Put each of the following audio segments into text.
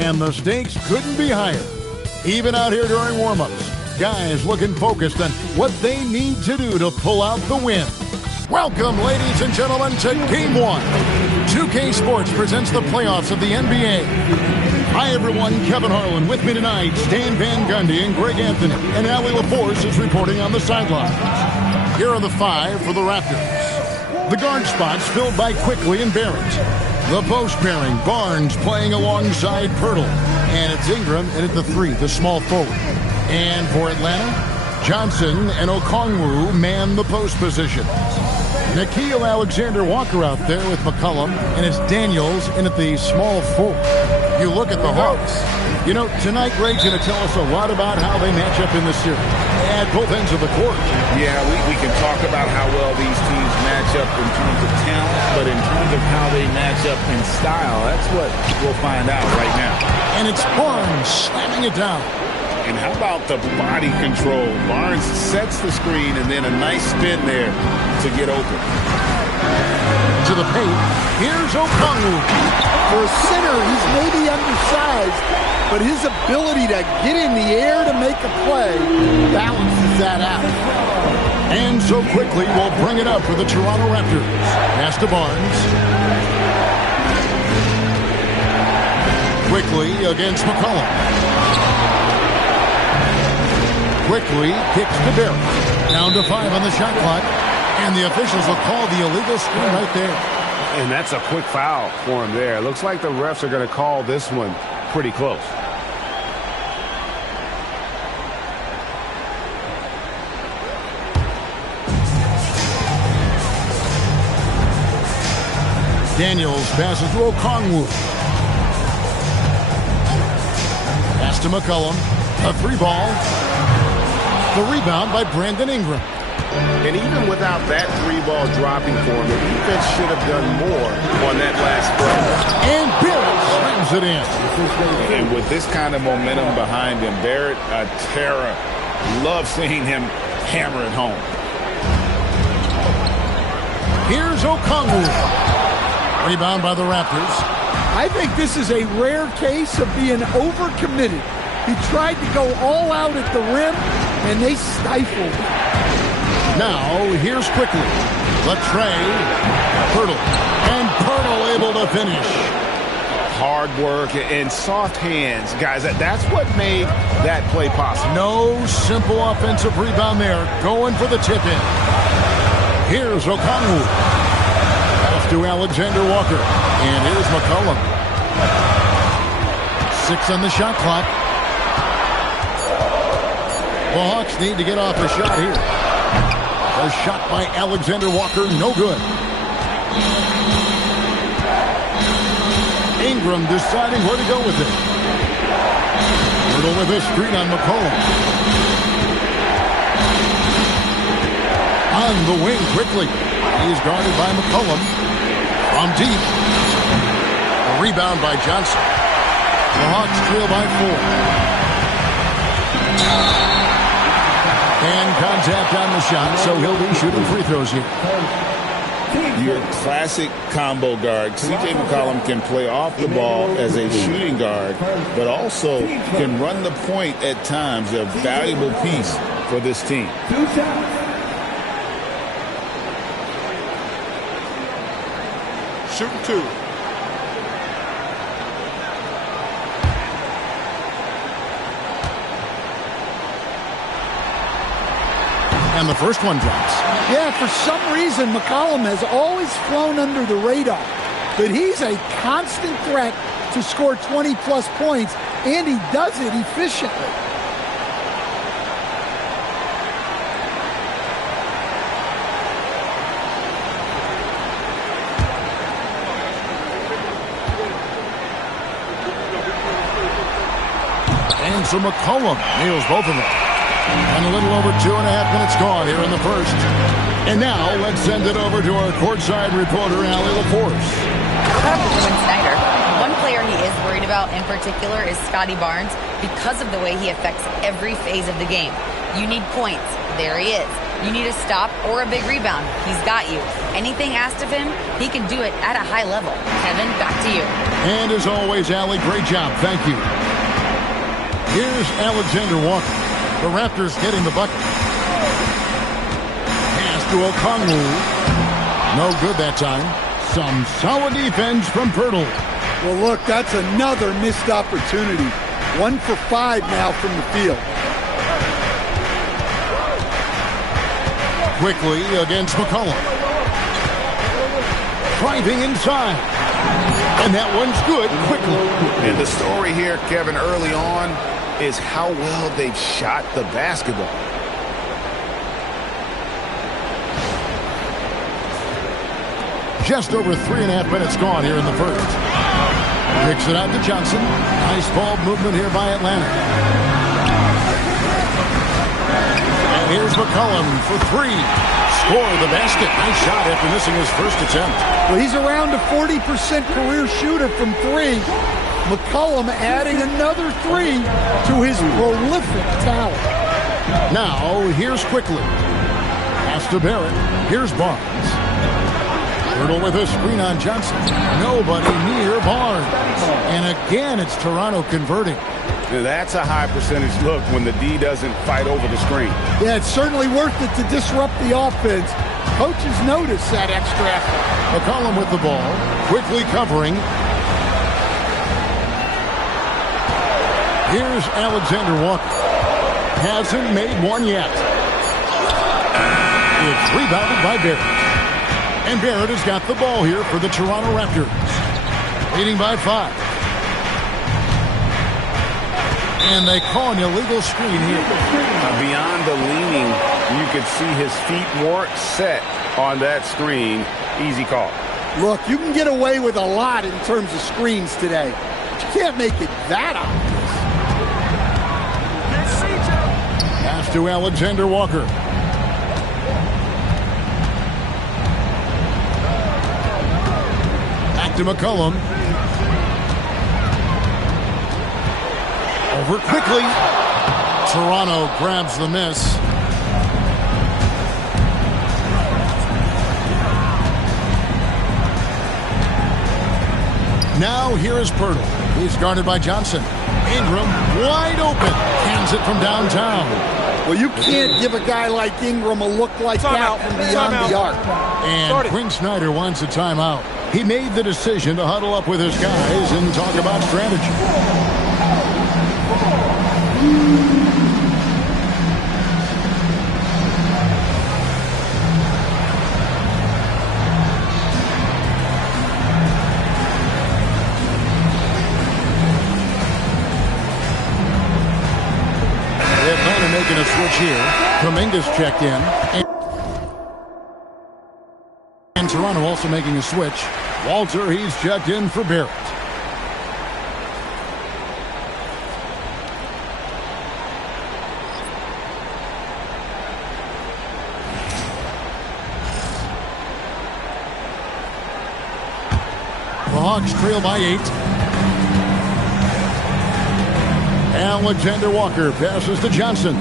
And the stakes couldn't be higher. Even out here during warm-ups, guys looking focused on what they need to do to pull out the win. Welcome, ladies and gentlemen, to Game 1. 2K Sports presents the playoffs of the NBA. Hi, everyone. Kevin Harlan with me tonight. Stan Van Gundy and Greg Anthony. And Allie LaForce is reporting on the sidelines. Here are the 5 for the Raptors. The guard spots filled by Quickly and Barrett. The post pairing, Barnes playing alongside Pirtle. And it's Ingram in at the 3, the small forward. And for Atlanta, Johnson and Okongwu man the post position. Nickeil Alexander-Walker out there with McCollum, and it's Daniels in at the small forward. You look at the Hawks. You know, tonight Greg's going to tell us a lot about how they match up in this series at both ends of the court. Yeah, we can talk about how well these teams match up in terms of talent, but in terms of how they match up in style, that's what we'll find out right now. And it's Barnes slamming it down. And how about the body control? Barnes sets the screen and then a nice spin there to get open. To the paint, here's Okongwu. For a center, he's maybe undersized, but his ability to get in the air to make a play balances that out. And so Quickly will bring it up for the Toronto Raptors. Pass to Barnes. Quickly against McCollum. Quickly kicks to Barrett. Down to 5 on the shot clock. And the officials will call the illegal screen right there. And that's a quick foul for him there. Looks like the refs are going to call this one pretty close. Daniels passes to Okongwu. Pass to McCollum. A 3-ball. The rebound by Brandon Ingram. And even without that 3-ball dropping for him, the defense should have done more on that last play. And Barrett slams it in. And with this kind of momentum behind him, Barrett, a terror. Love seeing him hammer it home. Here's Okongwu. Rebound by the Raptors. I think this is a rare case of being overcommitted. He tried to go all out at the rim, and they stifled him. Now, here's Quickly. The tray. Pirtle. And Pirtle able to finish. Hard work and soft hands. Guys, that's what made that play possible. No simple offensive rebound there. Going for the tip-in. Here's Okongwu. Pass to Alexander-Walker. And here's McCollum. 6 on the shot clock. The Hawks need to get off a shot here. A shot by Alexander-Walker, no good. Ingram deciding where to go with it. Middle with a screen on McCollum. On the wing quickly. He's guarded by McCollum. From deep. A rebound by Johnson. The Hawks trail by 4. And contact on the shot, so he'll be shooting free throws here. Your classic combo guard. C.J. McCollum can play off the ball as a shooting guard, but also can run the point at times. A valuable piece for this team. Shooting 2. And the first one drops. Yeah, for some reason, McCollum has always flown under the radar. But he's a constant threat to score 20-plus points, and he does it efficiently. And so McCollum nails both of them. And a little over 2.5 minutes gone here in the first. And now let's send it over to our courtside reporter, Allie LaForce. Snyder. One player he is worried about in particular is Scotty Barnes because of the way he affects every phase of the game. You need points. There he is. You need a stop or a big rebound. He's got you. Anything asked of him, he can do it at a high level. Kevin, back to you. And as always, Allie, great job. Thank you. Here's Alexander Walker. The Raptors getting the bucket. Pass to Okongwu. No good that time. Some solid defense from Pirtle. Well, look, that's another missed opportunity. 1 for 5 now from the field. Quickly against McCollum. Driving inside. And that one's good quickly. And the story here, Kevin, early on is how well they've shot the basketball. Just over 3.5 minutes gone here in the first. Kicks it out to Johnson. Nice ball movement here by Atlanta. And here's McCollum for 3. Score the basket. Nice shot after missing his first attempt. Well, he's around a 40% career shooter from 3. McCollum adding another 3 to his prolific talent. Now, here's Quickly. Pass to Barrett. Here's Barnes. Pirtle with a screen on Johnson. Nobody near Barnes. And again, it's Toronto converting. Now, that's a high percentage look when the D doesn't fight over the screen. Yeah, it's certainly worth it to disrupt the offense. Coaches notice that extra effort. McCollum with the ball. Quickly covering. Here's Alexander Walker. Hasn't made one yet. It's rebounded by Barrett. And Barrett has got the ball here for the Toronto Raptors. Leading by 5. And they call an illegal screen here. Beyond the leaning, you could see his feet weren't set on that screen. Easy call. Look, you can get away with a lot in terms of screens today. But you can't make it that obvious. Pass to Alexander Walker. Back to McCollum. Over quickly. Toronto grabs the miss. Now here is Pirtle. He's guarded by Johnson. Ingram wide open. Hands it from downtown. Well, you can't give a guy like Ingram a look like that from beyond the arc. And Quinn Snyder wants a timeout. He made the decision to huddle up with his guys and talk about strategy. Atlanta making a switch here. Kuminga's checked in. And Toronto also making a switch. Walter, he's checked in for Barrett. The Hawks trail by 8. Alexander Walker passes to Johnson.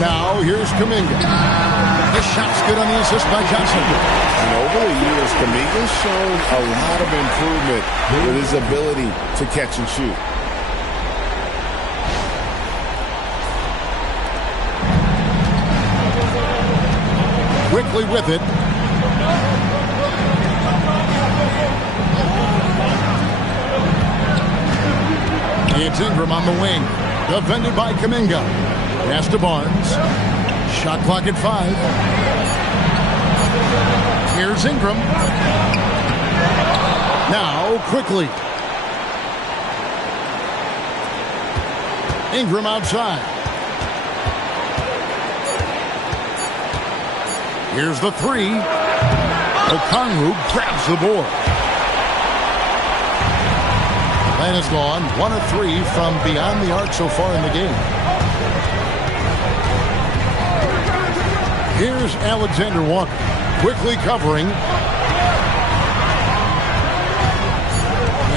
Now here's Kuminga. The shot's good on the assist by Johnson. And over the years, Kuminga's shown a lot of improvement with his ability to catch and shoot. Quickly with it. It's Ingram on the wing. Defended by Kuminga. Pass to Barnes. Shot clock at 5. Here's Ingram. Now quickly. Ingram outside. Here's the 3. Okongwu grabs the board. Atlanta's gone 1 of 3 from beyond the arc so far in the game. Here's Alexander Walker, quickly covering.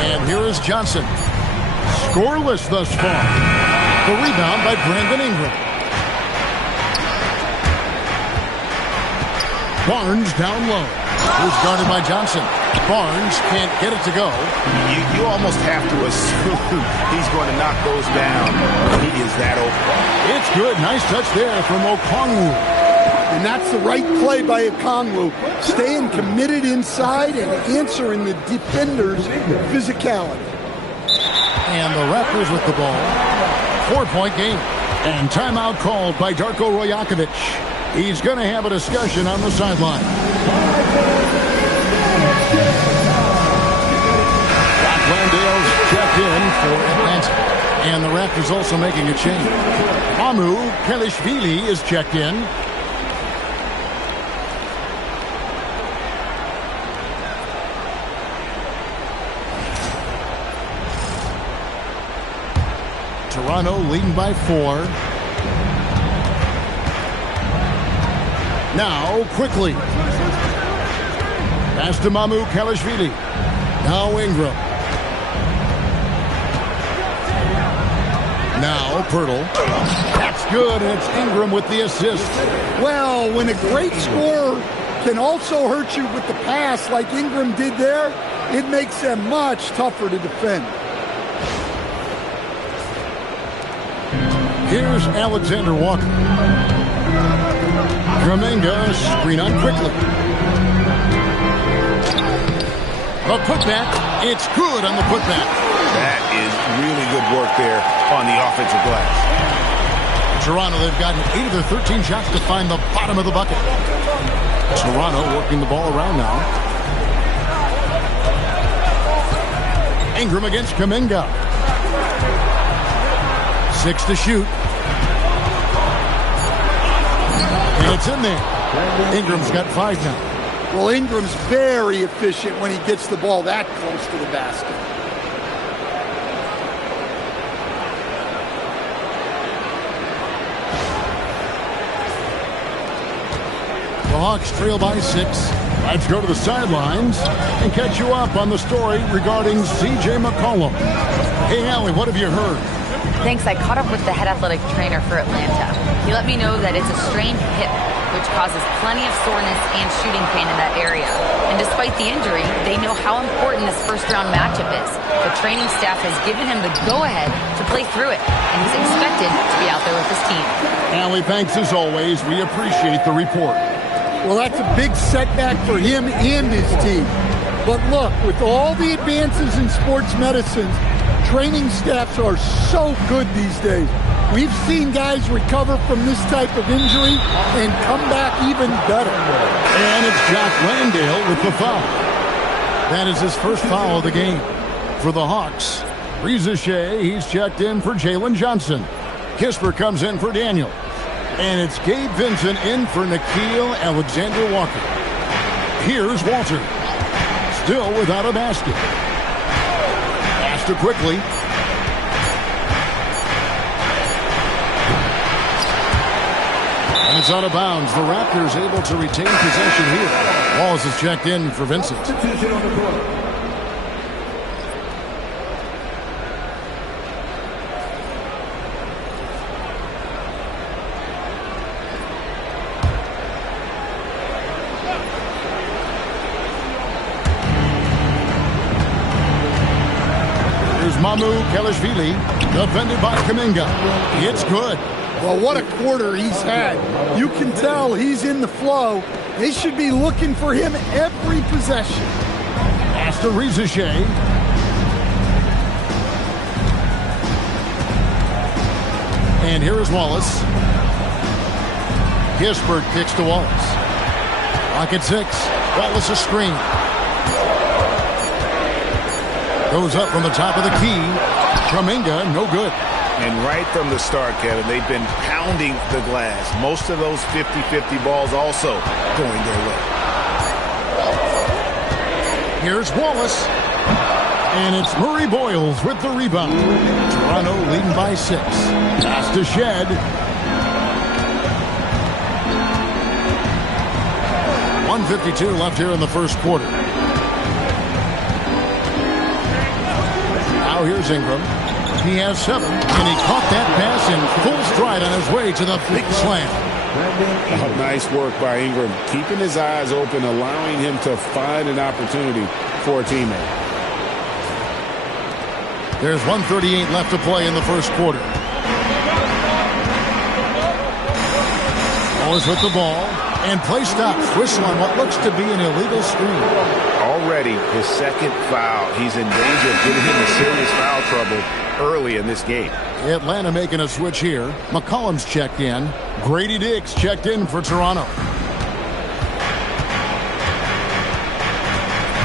And here is Johnson. Scoreless thus far. The rebound by Brandon Ingram. Barnes down low. Who's guarded by Johnson. Barnes can't get it to go. You almost have to assume he's going to knock those down. He is that open. It's good. Nice touch there from Okongwu. And that's the right play by Okongwu. Staying committed inside and answering the defender's physicality. And the Raptors with the ball. 4-point game. And timeout called by Darko Rajakovic. He's going to have a discussion on the sideline. Doc Landale's checked in for Atlanta. And the Raptors also making a change. Amu Kelishvili is checked in. Toronto leading by 4. Now, quickly. Pass to Mamu Kelishvili. Now Ingram. Now Pirtle. That's good, and it's Ingram with the assist. Well, when a great scorer can also hurt you with the pass like Ingram did there, it makes them much tougher to defend. Here's Alexander Walker. Kuminga screen on quickly. The putback. It's good on the putback. That is really good work there on the offensive glass. Toronto, they've gotten 8 of their 13 shots to find the bottom of the bucket. Toronto working the ball around now. Ingram against Kuminga. 6 to shoot. And it's in there. Ingram's got 5 now. Well, Ingram's very efficient when he gets the ball that close to the basket. The Hawks trail by 6. Let's go to the sidelines and catch you up on the story regarding C.J. McCollum. Hey, Allie, what have you heard? Thanks, I caught up with the head athletic trainer for Atlanta. He let me know that it's a strained hip, which causes plenty of soreness and shooting pain in that area. And despite the injury, they know how important this first-round matchup is. The training staff has given him the go-ahead to play through it, and he's expected to be out there with his team. Allie, thanks as always. We appreciate the report. Well, that's a big setback for him and his team. But look, with all the advances in sports medicine, training staffs are so good these days. We've seen guys recover from this type of injury and come back even better. And it's Jock Landale with the foul. That is his first foul of the game. For the Hawks, Reza Shea, he's checked in for Jalen Johnson. Kisper comes in for Daniel. And it's Gabe Vincent in for Nickeil Alexander-Walker. Here's Walter. Still without a basket. Pass to quickly. And it's out of bounds. The Raptors able to retain possession here. Wallace is checked in for Vincent. Here's Mamu Kelishvili, defended by Kuminga. It's good. Well, what a quarter he's had. You can tell he's in the flow. They should be looking for him every possession. Pass to Reza Shea. And here is Wallace. Gisbert kicks to Wallace. Clock at 6. Wallace a screen. Goes up from the top of the key. Kuminga, no good. And right from the start, Kevin, they've been pounding the glass. Most of those 50-50 balls also going their way. Here's Wallace. And it's Murray Boyles with the rebound. Toronto leading by 6. Pass to Shed. .152 left here in the first quarter. Now here's Ingram. He has 7, and he caught that pass in full stride on his way to the big slam. Oh, nice work by Ingram, keeping his eyes open, allowing him to find an opportunity for a teammate. There's 1:38 left to play in the first quarter. Always with the ball. And play stops. Whistle on what looks to be an illegal screen. Already his second foul. He's in danger of getting into serious foul trouble early in this game. Atlanta making a switch here. McCollum's checked in. Grady Dick's checked in for Toronto.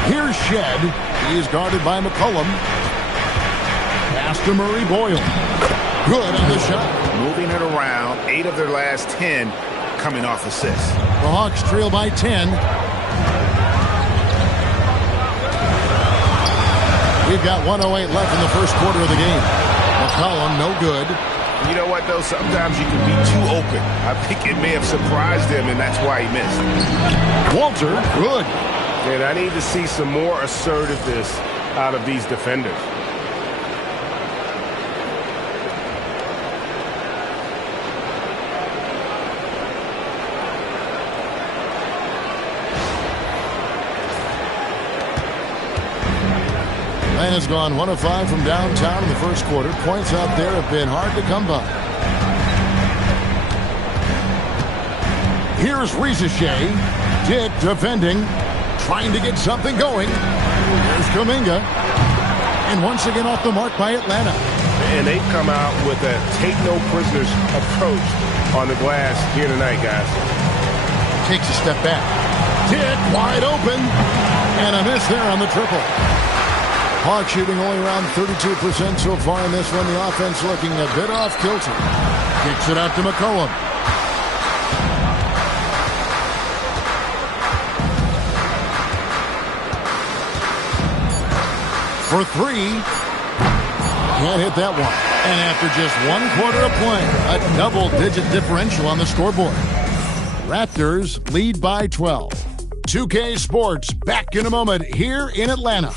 Here's Shed. He's guarded by McCollum. Pass to Murray Boyle. Good on the shot. Moving it around. 8 of their last 10 coming off assists. The Hawks trail by 10. We've got 1:08 left in the first quarter of the game. McCollum, no good. You know what, though? Sometimes you can be too open. I think it may have surprised him, and that's why he missed. Walter, good. And I need to see some more assertiveness out of these defenders. Has gone 1 of 5 from downtown in the first quarter. Points out there have been hard to come by. Here's Rizichet. Dick defending. Trying to get something going. Here's Kuminga. And once again off the mark by Atlanta. And they've come out with a take-no-prisoners approach on the glass here tonight, guys. Takes a step back. Dick wide open. And a miss there on the triple. Hawks shooting only around 32% so far in this one. The offense looking a bit off kilter. Kicks it out to McCollum. For 3. Can't hit that one. And after just 1 quarter of play, a double-digit differential on the scoreboard. Raptors lead by 12. 2K Sports back in a moment here in Atlanta.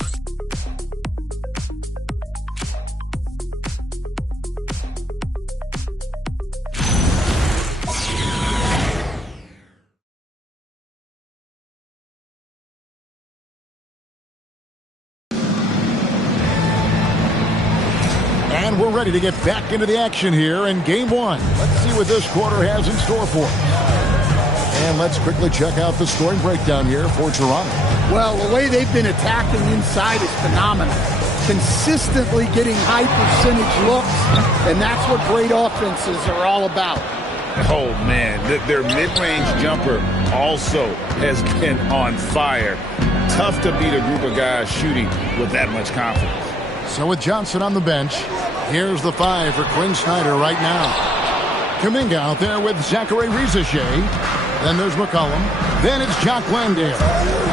And we're ready to get back into the action here in Game 1. Let's see what this quarter has in store for us. And let's quickly check out the scoring breakdown here for Toronto. Well, the way they've been attacking inside is phenomenal. Consistently getting high percentage looks, and that's what great offenses are all about. Oh, man, their mid-range jumper also has been on fire. Tough to beat a group of guys shooting with that much confidence. So with Johnson on the bench, here's the 5 for Quinn Snyder right now. Kuminga out there with Zachary Rizichet. Then there's McCollum. Then it's Jock Landale.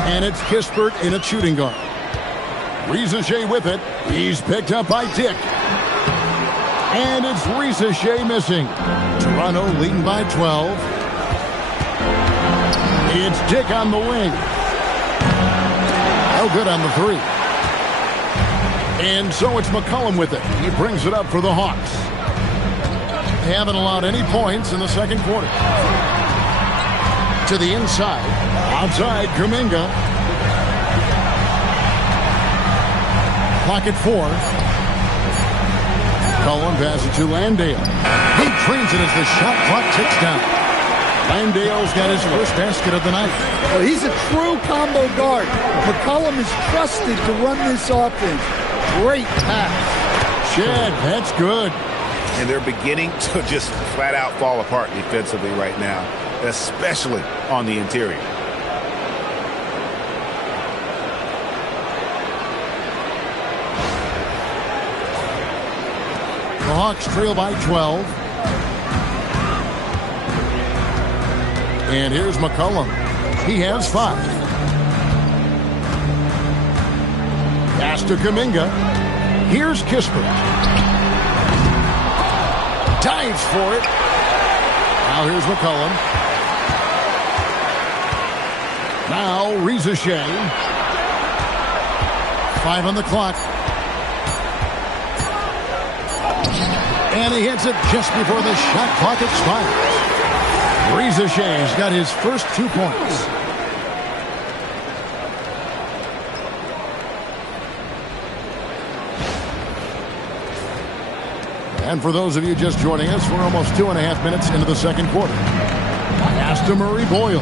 And it's Kispert in a shooting guard. Rizichet with it. He's picked up by Dick. And it's Rizichet missing. Toronto leading by 12. It's Dick on the wing. No good on the 3. And so it's McCollum with it. He brings it up for the Hawks. They haven't allowed any points in the second quarter. To the inside. Outside, Kuminga. Clock at 4. Cullen passes to Landale. He trains it as the shot clock ticks down. Landale's got his first basket of the night. Well, he's a true combo guard. McCollum is trusted to run this offense. Great pass. Shed, that's good. And they're beginning to just flat out fall apart defensively right now, especially on the interior. The Hawks trail by 12. And here's McCollum. He has 5. Pass to Kuminga. Here's Kispert. Dives for it. Now here's McCollum. Now Rizichet. 5 on the clock. And he hits it just before the shot clock expires. Reza Shea's got his first 2 points. And for those of you just joining us, we're almost 2.5 minutes into the second quarter. Pass to Murray Boyle.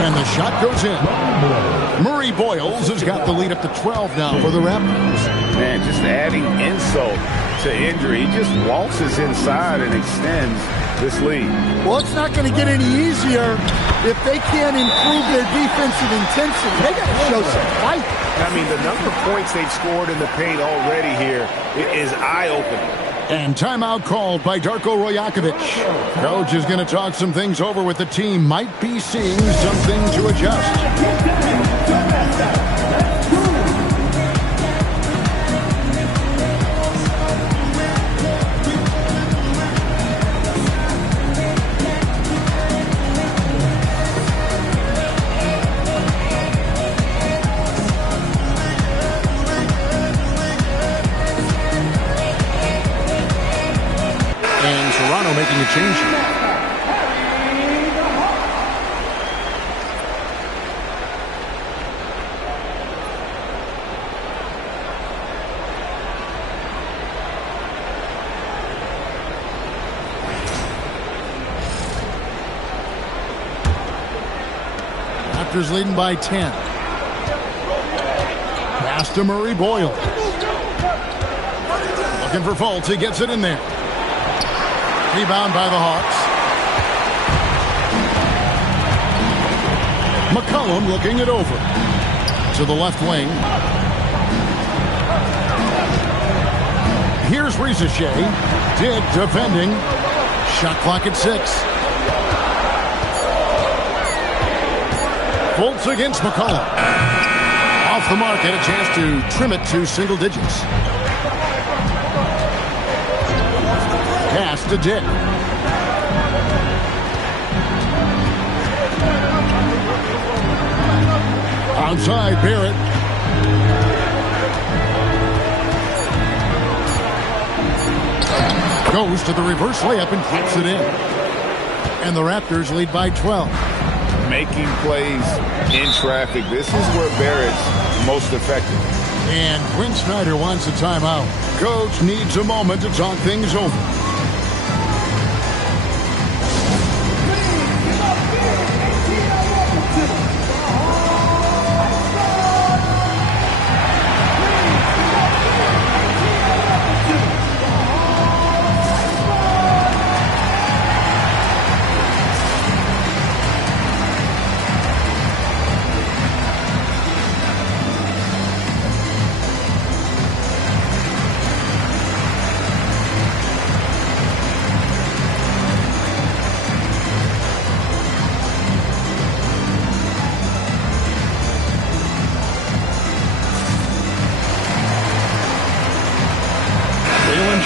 And the shot goes in. Murray Boyles has got the lead up to 12 now for the Raptors. Man, just adding insult to injury. He just waltzes inside and extends this lead. Well, it's not going to get any easier if they can't improve their defensive intensity. They got to show some fight. I mean, the number of points they've scored in the paint already here is eye-opening. And timeout called by Darko Rojakovic. Coach is going to talk some things over with the team. Might be seeing something to adjust. Making a change. Raptors leading by 10. Pass to Murray Boyle. Looking for Fultz. He gets it in there. Rebound by the Hawks. McCollum looking it over. To the left wing. Here's Reza Shea. Dick defending. Shot clock at 6. Fultz against McCollum. Off the mark and a chance to trim it to single digits. Pass to Dick. Outside, Barrett. Goes to the reverse layup and puts it in. And the Raptors lead by 12. Making plays in traffic. This is where Barrett's most effective. And Quinn Snyder wants a timeout. Coach needs a moment to talk things over.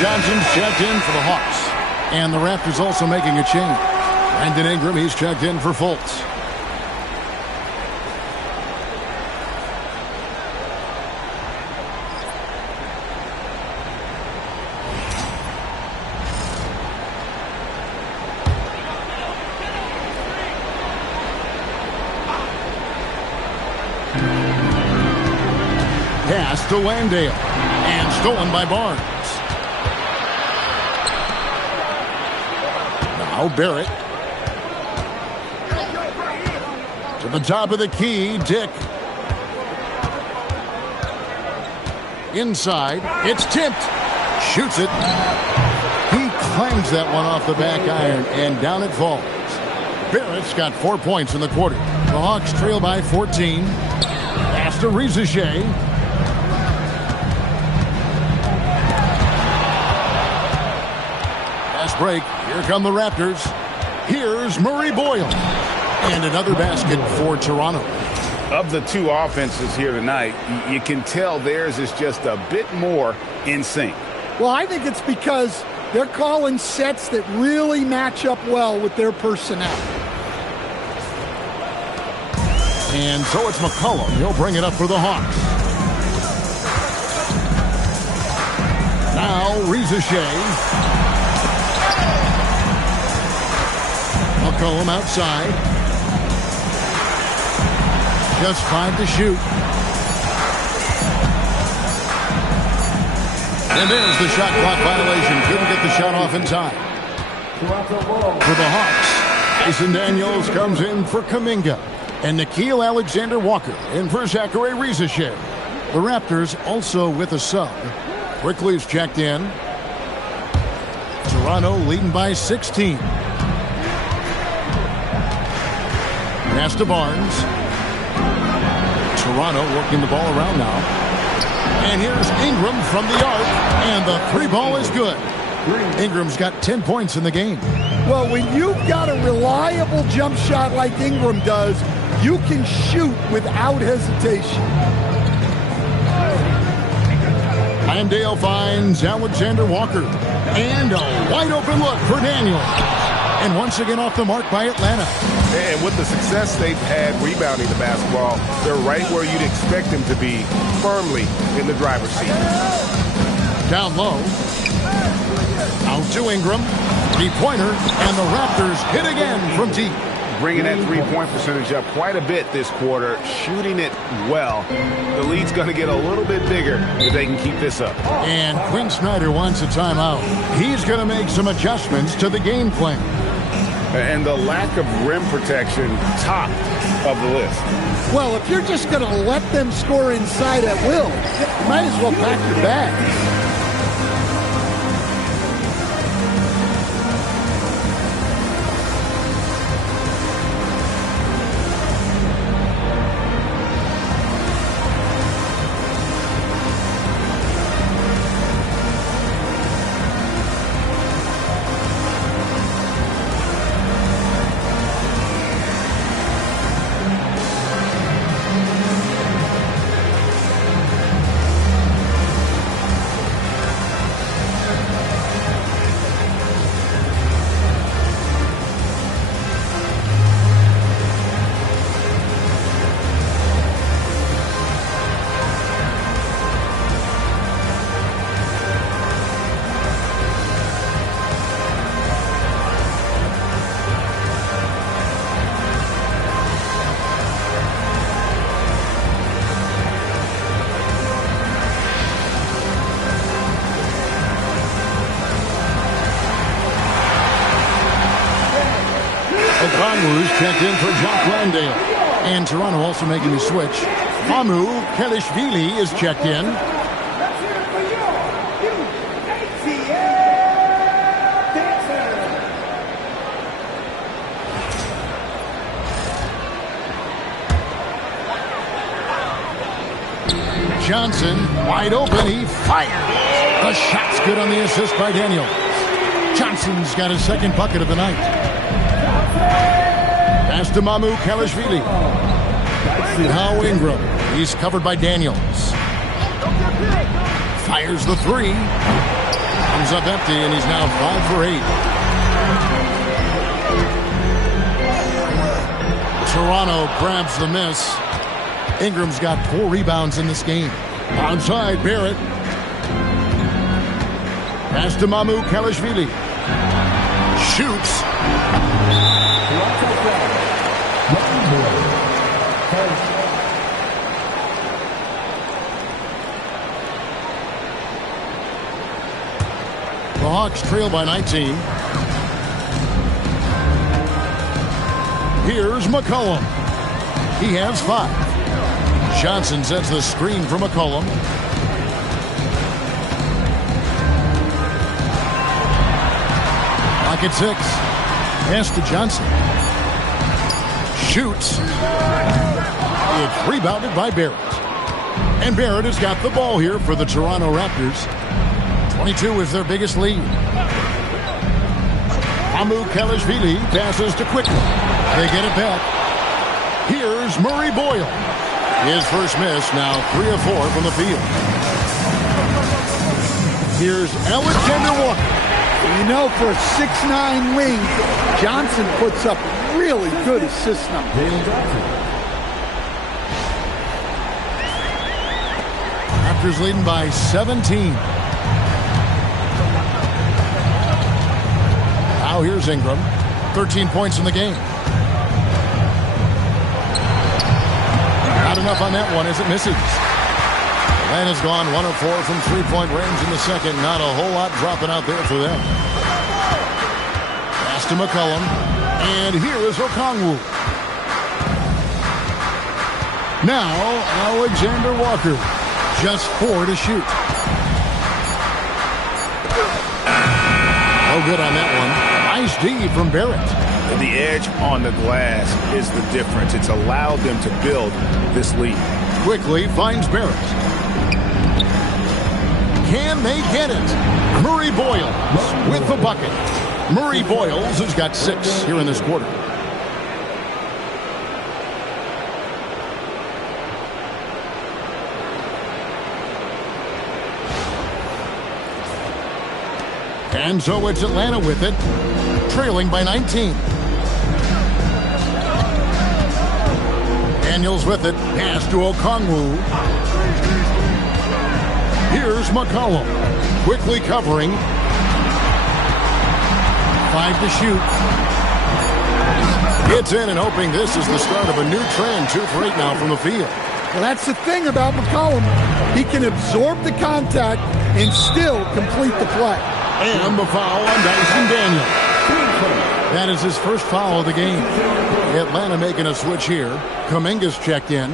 Johnson's checked in for the Hawks. And the Raptors also making a change. Brandon Ingram, he's checked in for Fultz. Pass to Landale. And stolen by Barnes. Now Barrett. To the top of the key, Dick. Inside. It's tipped. Shoots it. He clangs that one off the back iron, and down it falls. Barrett's got 4 points in the quarter. The Hawks trail by 14. Pass to Reza Shea. Fast break. Here come the Raptors. Here's Murray Boyle. And another basket for Toronto. Of the two offenses here tonight, you can tell theirs is just a bit more in sync. Well, I think it's because they're calling sets that really match up well with their personnel. And so it's McCollum. He'll bring it up for the Hawks. Now Reza Shea. McCollum outside. Just 5 to shoot. And there's the shot clock violation. Couldn't get the shot off in time. For the Hawks, Jason Daniels comes in for Kuminga. And Nickeil Alexander-Walker in for Zachary Riesesheim. The Raptors also with a sub. Quickly's checked in. Toronto leading by 16. Pass to Barnes. Toronto working the ball around now. And here's Ingram from the arc. And the three ball is good. Ingram's got 10 points in the game. Well, when you've got a reliable jump shot like Ingram does, you can shoot without hesitation. Landale finds Alexander Walker. And a wide open look for Daniels. And once again off the mark by Atlanta. And with the success they've had rebounding the basketball, they're right where you'd expect them to be, firmly in the driver's seat. Down low. Out to Ingram. Three-pointer. And the Raptors hit again from deep. Bringing that three-point percentage up quite a bit this quarter, shooting it well. The lead's going to get a little bit bigger if they can keep this up. And Quinn Snyder wants a timeout. He's going to make some adjustments to the game plan. And the lack of rim protection, top of the list. Well, if you're just going to let them score inside at will, you might as well pack your bags. Checked in for Jock Landale. And Toronto also making the switch. Famu Kelishvili is checked in. Johnson wide open. He fires. The shot's good on the assist by Daniels. Johnson's got his second bucket of the night. Pass to Mamu Kelishvili. Now Ingram. He's covered by Daniels. Fires the three. Comes up empty, and he's now 5 for 8. Toronto grabs the miss. Ingram's got 4 rebounds in this game. Onside, Barrett. Pass to Mamu Kelishvili. Shoots. The Hawks trail by 19. Here's McCollum. He has 5. Johnson sets the screen for McCollum. Pocket 6. Pass to Johnson. Shoots. It's rebounded by Barrett. And Barrett has got the ball here for the Toronto Raptors. 22 is their biggest lead. Famu Kelishvili passes to Quickly. They get it back. Here's Murray Boyle. His first miss, now 3 of 4 from the field. Here's Alexander Walker. You know, for a 6'9" wing, Johnson puts up really good assist numbers. Raptors leading by 17. Now here's Ingram. 13 points in the game. Not enough on that one as it misses. Atlanta's gone 1 of 4 from three-point range in the second. Not a whole lot dropping out there for them. Pass to McCollum. And here is Okongwu. Now, Alexander Walker. Just 4 to shoot. No good on that one. Nice D from Barrett. And the edge on the glass is the difference. It's allowed them to build this lead. Quickly finds Barrett. Can they get it? Murray Boyles with the bucket. Murray Boyles has got 6 here in this quarter. And so it's Atlanta with it, trailing by 19. Daniels with it, pass to Okongwu. Here's McCollum, quickly covering. 5 to shoot. Gets in and hoping this is the start of a new trend. 2 for 8 now from the field. Well, that's the thing about McCollum. He can absorb the contact and still complete the play. And the foul on Dyson Daniels. That is his first foul of the game. Atlanta making a switch here. Kuminga's checked in.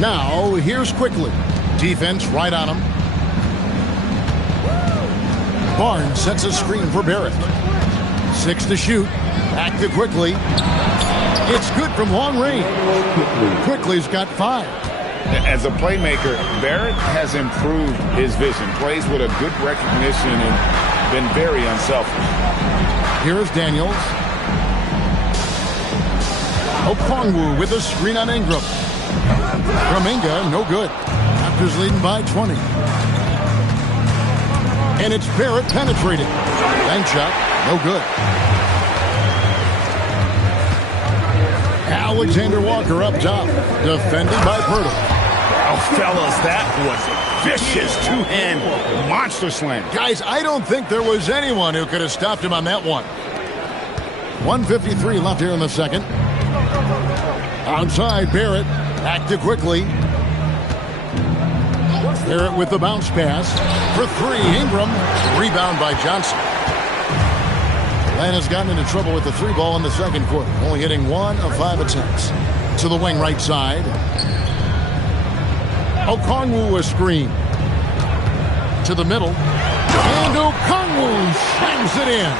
Now, here's Quickly. Defense right on him. Barnes sets a screen for Barrett. 6 to shoot. Back to Quickly. It's good from long range. Quickly's got 5. As a playmaker, Barrett has improved his vision. Plays with a good recognition and been very unselfish. Here's Daniels. Okongwu with a screen on Ingram. Kuminga, no good. Raptors leading by 20. And it's Barrett penetrating. Bank shot, no good. Alexander Walker up top, defended by Pirtle. Oh, fellas, that was a vicious two-hand monster slam. Guys, I don't think there was anyone who could have stopped him on that one. 1:53 left here in the second. Outside, Barrett, back to Quickly. Barrett with the bounce pass. For 3, Ingram. Rebound by Johnson. Atlanta's gotten into trouble with the 3 ball in the second quarter. Only hitting 1 of 5 attempts. To the wing right side. Okongwu a screen. To the middle. And Okongwu slams it in.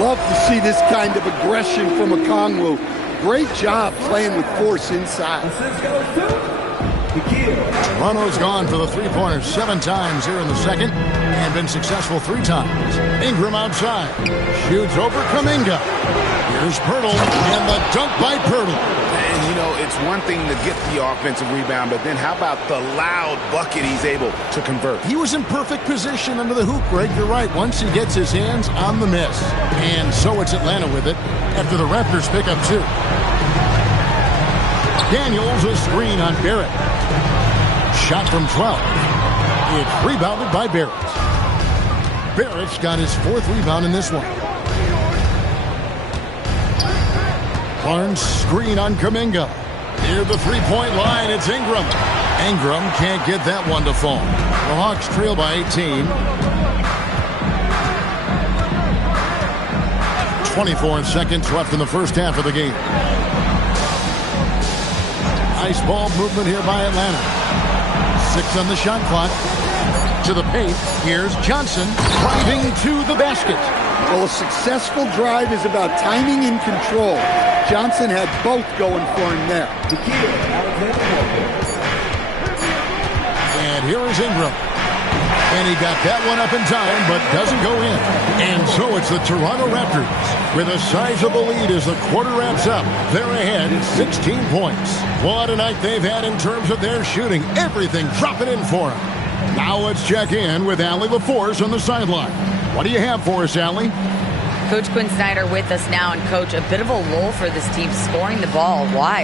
Love to see this kind of aggression from Okongwu. Great job playing with force inside. Toronto's gone for the three-pointer 7 times here in the second and been successful 3 times. Ingram outside. Shoots over Kuminga. Here's Pirtle and the dunk by Pirtle. And, you know, it's one thing to get the offensive rebound, but then how about the loud bucket he's able to convert? He was in perfect position under the hoop, Greg. You're right. Once he gets his hands on the miss. And so it's Atlanta with it after the Raptors pick up 2. Daniels a screen on Barrett. Shot from 12. It's rebounded by Barrett. Barrett's got his 4th rebound in this one. Barnes screen on Kuminga. Near the three-point line, it's Ingram. Ingram can't get that one to fall. The Hawks trail by 18. 24 seconds left in the first half of the game. Nice ball movement here by Atlanta. 6 on the shot clock. To the paint. Here's Johnson driving to the basket. Well, a successful drive is about timing and control. Johnson had both going for him there. And here is Ingram. And he got that one up in time, but doesn't go in. And so it's the Toronto Raptors with a sizable lead as the quarter wraps up. They're ahead 16 points. What a night they've had in terms of their shooting. Everything dropping in for them. Now let's check in with Allie LaForce on the sideline. What do you have for us, Allie? Coach Quinn Snyder with us now, and Coach, a bit of a lull for this team scoring the ball. Why?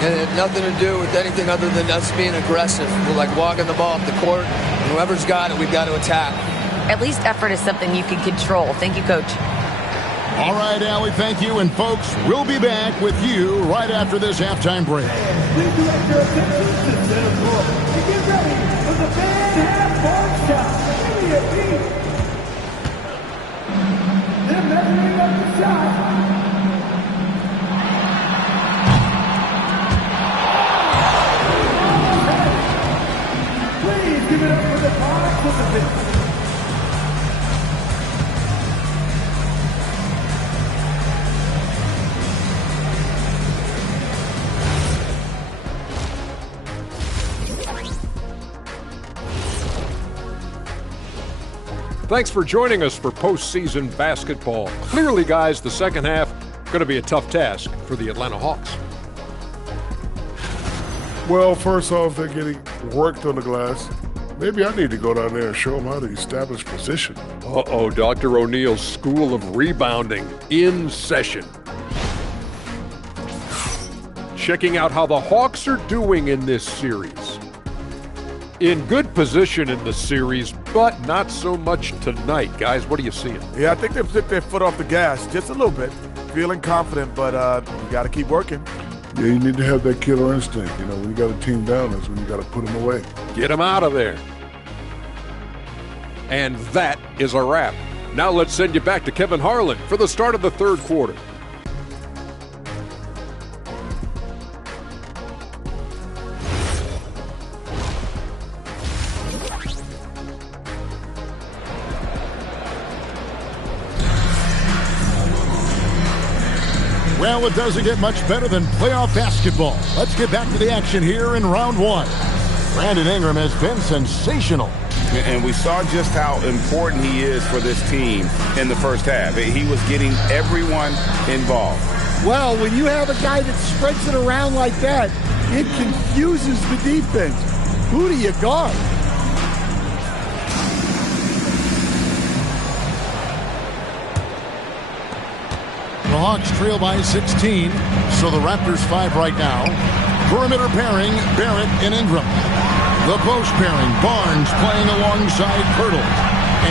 And it had nothing to do with anything other than us being aggressive. We're like walking the ball up the court, and whoever's got it, we've got to attack. At least effort is something you can control. Thank you, Coach. All right, Allie, thank you. And folks, we'll be back with you right after this halftime break. Please direct your attention to center court to get ready for the fan half mark shot. Give me a beat. They're measuring up the shot. Please give it up for the participants. Thanks for joining us for postseason basketball. Clearly, guys, the second half going to be a tough task for the Atlanta Hawks. Well, first off, they're getting worked on the glass. Maybe I need to go down there and show them how to establish position. Uh-oh, Dr. O'Neill's School of Rebounding in session. Checking out how the Hawks are doing in this series. In good position in the series, but not so much tonight. Guys, what are you seeing? Yeah, I think they've took their foot off the gas just a little bit. Feeling confident, but you got to keep working. Yeah, you need to have that killer instinct. You know, when you got a team down, that's when you got to put them away. Get them out of there. And that is a wrap. Now let's send you back to Kevin Harlan for the start of the third quarter. Well, it doesn't get much better than playoff basketball. Let's get back to the action here in round one. Brandon Ingram has been sensational. And we saw just how important he is for this team in the first half. He was getting everyone involved. Well, when you have a guy that spreads it around like that, it confuses the defense. Who do you guard? The Hawks trail by 16, so the Raptors 5 right now. Perimeter pairing, Barrett and Ingram. The post pairing, Barnes playing alongside Pirtle.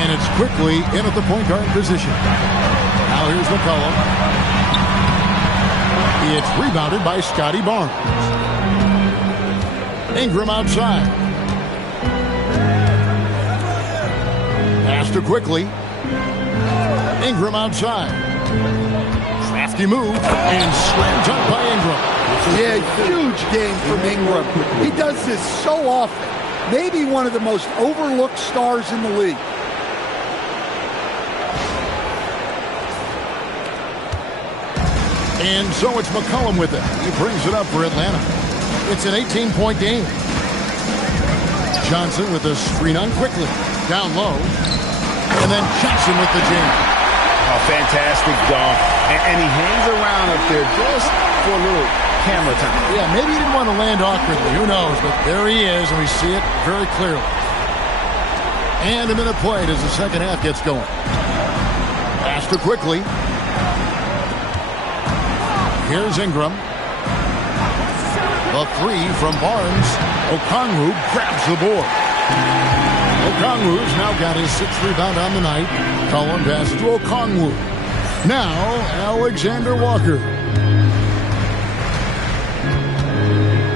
And it's quickly in at the point guard position. Now here's McCollum. It's rebounded by Scotty Barnes. Ingram outside. Pass to quickly. Ingram outside. Crafty move and slammed up by Ingram. Yeah, huge game from Ingram. He does this so often. Maybe one of the most overlooked stars in the league. And so it's McCollum with it. He brings it up for Atlanta. It's an 18-point game. Johnson with the screen on quickly. Down low. And then Johnson with the jam. A fantastic dunk. And he hangs around up there just for a little camera time. Yeah, maybe he didn't want to land awkwardly. Who knows? But there he is, and we see it very clearly. And a minute played as the second half gets going. Pass to quickly. Here's Ingram. The three from Barnes. Okongwu grabs the board. Okongwu's now got his sixth rebound on the night. Cullen passes to Okongwu. Now, Alexander Walker.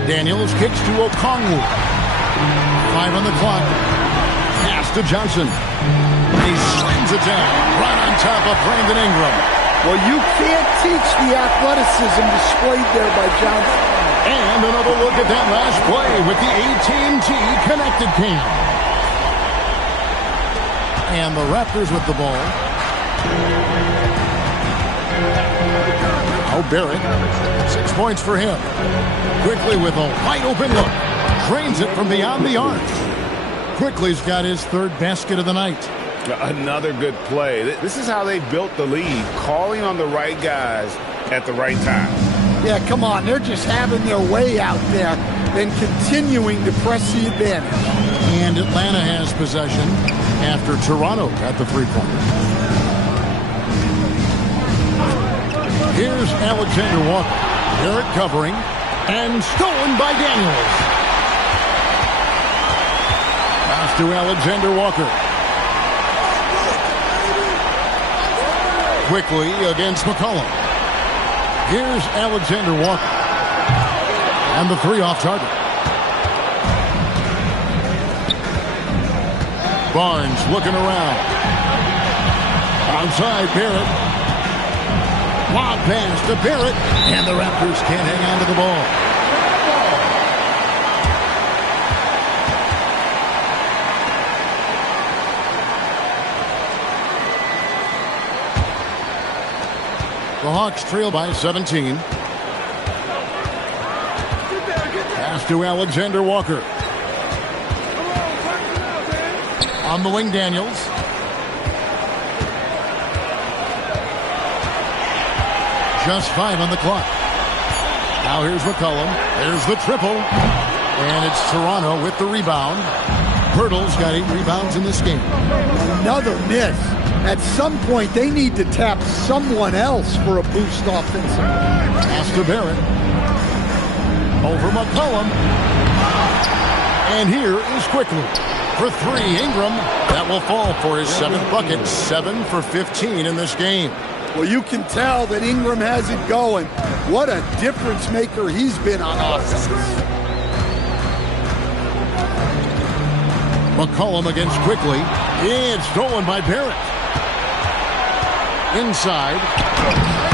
Daniels kicks to Okongwu. 5 on the clock. Pass to Johnson. He slams it down right on top of Brandon Ingram. Well, you can't teach the athleticism displayed there by Johnson. And another look at that last play with the AT&T connected cam. And the Raptors with the ball. Oh, Barrett. 6 points for him. Quickly with a wide open look. Drains it from beyond the arc. Quickly's got his third basket of the night. Another good play. This is how they built the lead, calling on the right guys at the right time. Yeah, come on. They're just having their way out there and continuing to press the advantage. And Atlanta has possession after Toronto at the three-pointer. Here's Alexander Walker. Barrett covering. And stolen by Daniels. Pass to Alexander Walker. Quickly against McCollum. Here's Alexander Walker. And the 3 off target. Barnes looking around. Outside Barrett. Lob pass to Barrett. And the Raptors can't hang on to the ball. The Hawks trail by 17. Pass to Alexander Walker. On the wing, Daniels. Just 5 on the clock. Now here's McCollum. There's the triple. And it's Toronto with the rebound. Pirtle's got 8 rebounds in this game. Another miss. At some point, they need to tap someone else for a boost offensively. Pass to Barrett. Over McCollum. And here is Quickly. For 3, Ingram. That will fall for his 7th bucket. 7 for 15 in this game. Well, you can tell that Ingram has it going. What a difference maker he's been on offense. McCollum against Quickly. And stolen by Barrett. Inside.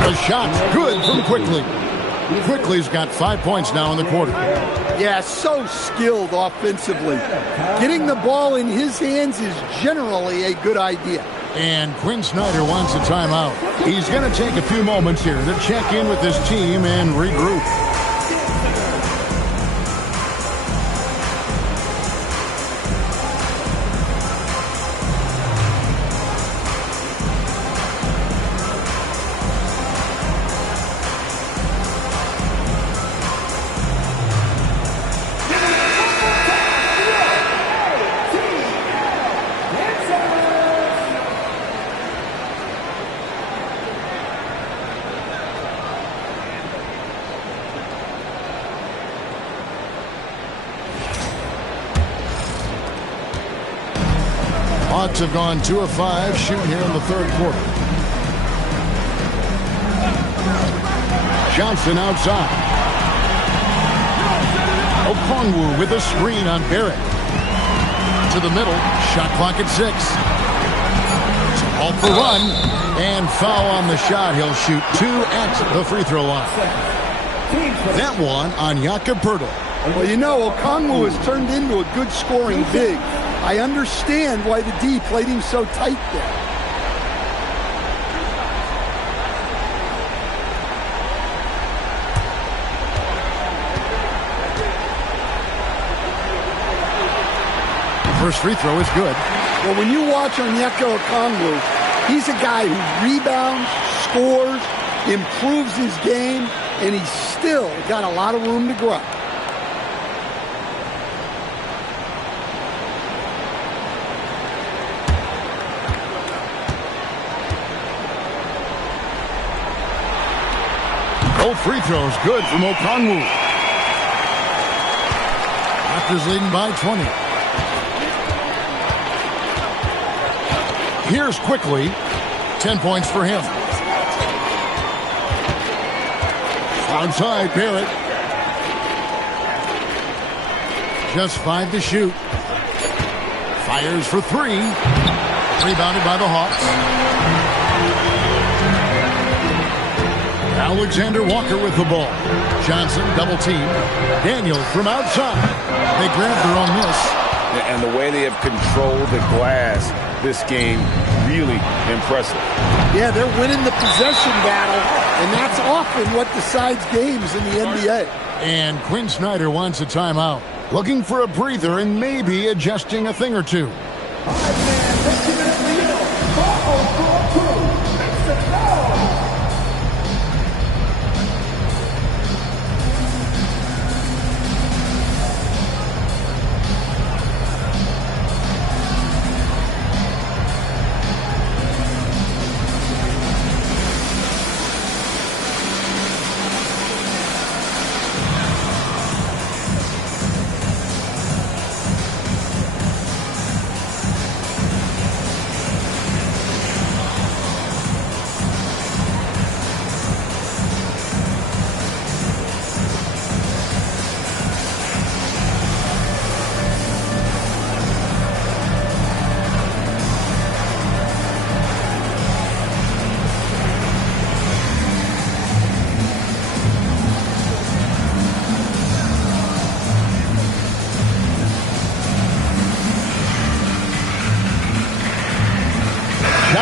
The shot's good from Quickly. Quickly's got 5 points now in the quarter. Yeah, so skilled offensively. Getting the ball in his hands is generally a good idea. And Quinn Snyder wants a timeout. He's going to take a few moments here to check in with his team and regroup. Hawks have gone 2 of 5 shooting here in the 3rd quarter. Johnson outside. Okongwu with a screen on Barrett. To the middle. Shot clock at 6. All for run. And foul on the shot. He'll shoot 2 at the free throw line. That one on Jakob Poeltl. Well, you know, Okongwu has turned into a good scoring big. I understand why the D played him so tight there. First free throw is good. Well, when you watch Onyeka Okongwu, he's a guy who rebounds, scores, improves his game, and he's still got a lot of room to grow. Both free throws good from Okongwu. Raptors leading by 20. Here's Quickly. 10 points for him. Outside Barrett. Just 5 to shoot. Fires for 3. Rebounded by the Hawks. Alexander Walker with the ball. Johnson double team. Daniel from outside. They grabbed their own miss. And the way they have controlled the glass this game, really impressive. Yeah, they're winning the possession battle, and that's often what decides games in the NBA. And Quinn Snyder wants a timeout. Looking for a breather and maybe adjusting a thing or two.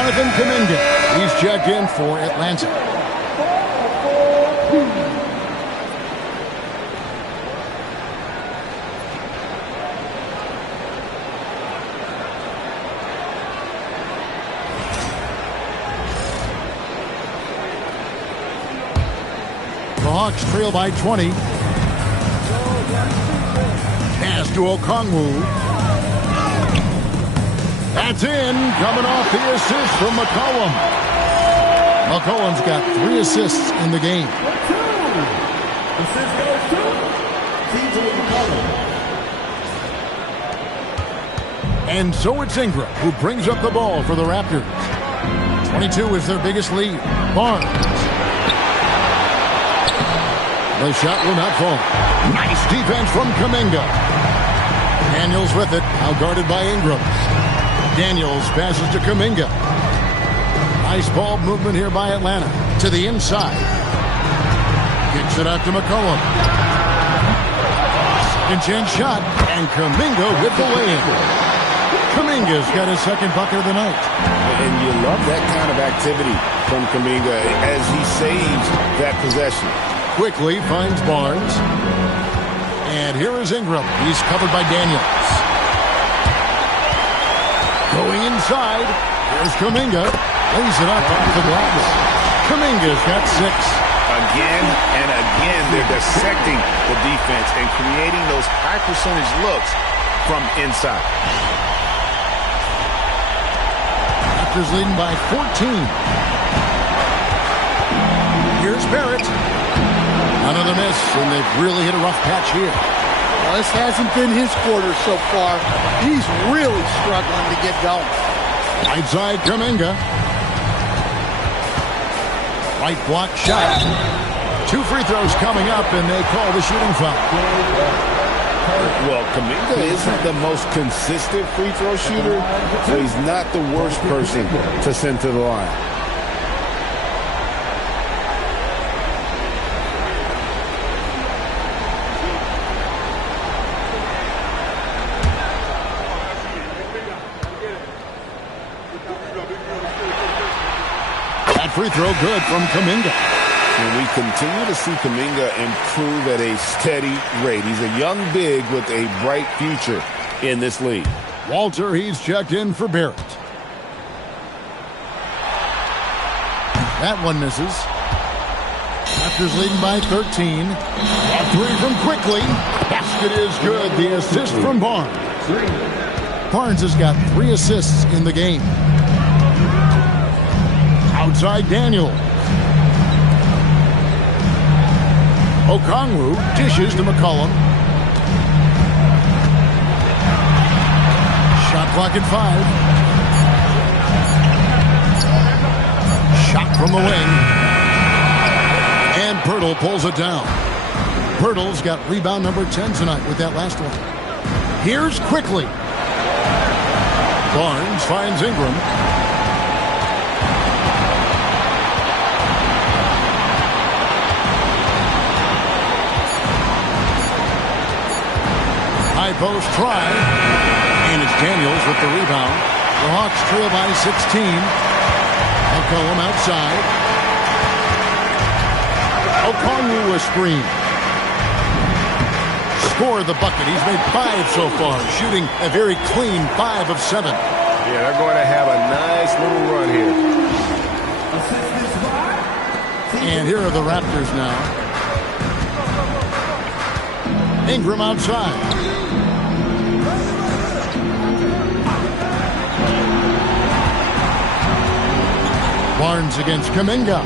Jonathan Kuminga. He's checked in for Atlanta. The Hawks trail by 20. Pass to Okongwu. That's in. Coming off the assist from McCollum. McCollum's got 3 assists in the game. And so it's Ingram who brings up the ball for the Raptors. 22 is their biggest lead. Barnes. The shot will not fall. Nice defense from Kuminga. Daniels with it, now guarded by Ingram. Daniels passes to Kuminga. Nice ball movement here by Atlanta. To the inside. Kicks it out to McCollum. Second chance shot, and Kuminga with the lay-in. Kuminga's got his second bucket of the night. And you love that kind of activity from Kuminga as he saves that possession. Quickly finds Barnes. And here is Ingram. He's covered by Daniels. Going inside. Here's Kuminga. Lays it up off the glass. Kuminga's got 6. Again and again, they're dissecting the defense and creating those high percentage looks from inside. Raptors leading by 14. Here's Barrett. Another miss, and they've really hit a rough patch here. Well, this hasn't been his quarter so far. He's really struggling to get going. Right side, Kuminga. Right block shot. 2 free throws coming up, and they call the shooting foul. Well, Kuminga isn't the most consistent free throw shooter, so he's not the worst person to send to the line. Free throw good from Kuminga. And we continue to see Kuminga improve at a steady rate. He's a young big with a bright future in this league. Walter, he's checked in for Barrett. That one misses. Raptors leading by 13. A 3 from Quickly. Basket is good. The assist from Barnes. Barnes has got 3 assists in the game. Outside Daniel. Okongwu dishes to McCollum. Shot clock at 5. Shot from the wing. And Pirtle pulls it down. Pirtle's got rebound number 10 tonight with that last one. Here's Quickly. Barnes finds Ingram. High post try. And it's Daniels with the rebound. The Hawks trail by 16. McCollum outside. Okongwu a screen. Score the bucket. He's made 5 so far, shooting a very clean 5 of 7. Yeah, they're going to have a nice little run here. And here are the Raptors now. Ingram outside. Barnes against Kuminga.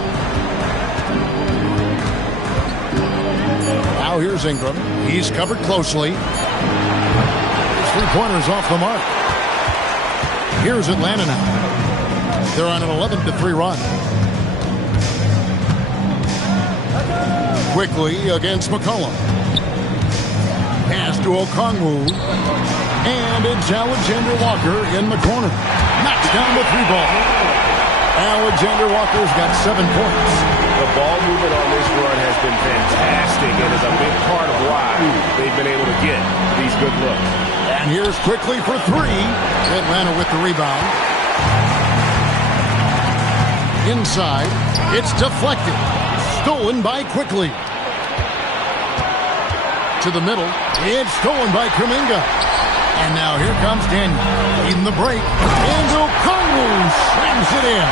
Now here's Ingram. He's covered closely. His 3-pointers off the mark. Here's Atlanta now. They're on an 11-3 run. Quickly against McCollum. Pass to Okongwu. And it's Alexander Walker in the corner. Knocks down the 3-ball. Alexander Walker's got 7 points. The ball movement on this run has been fantastic and is a big part of why they've been able to get these good looks. And here's Quickly for 3. Atlanta with the rebound. Inside. It's deflected. Stolen by Quickly. To the middle. It's stolen by Kuminga. And now here comes Daniel. Leading the break. And Okongwu slams it in.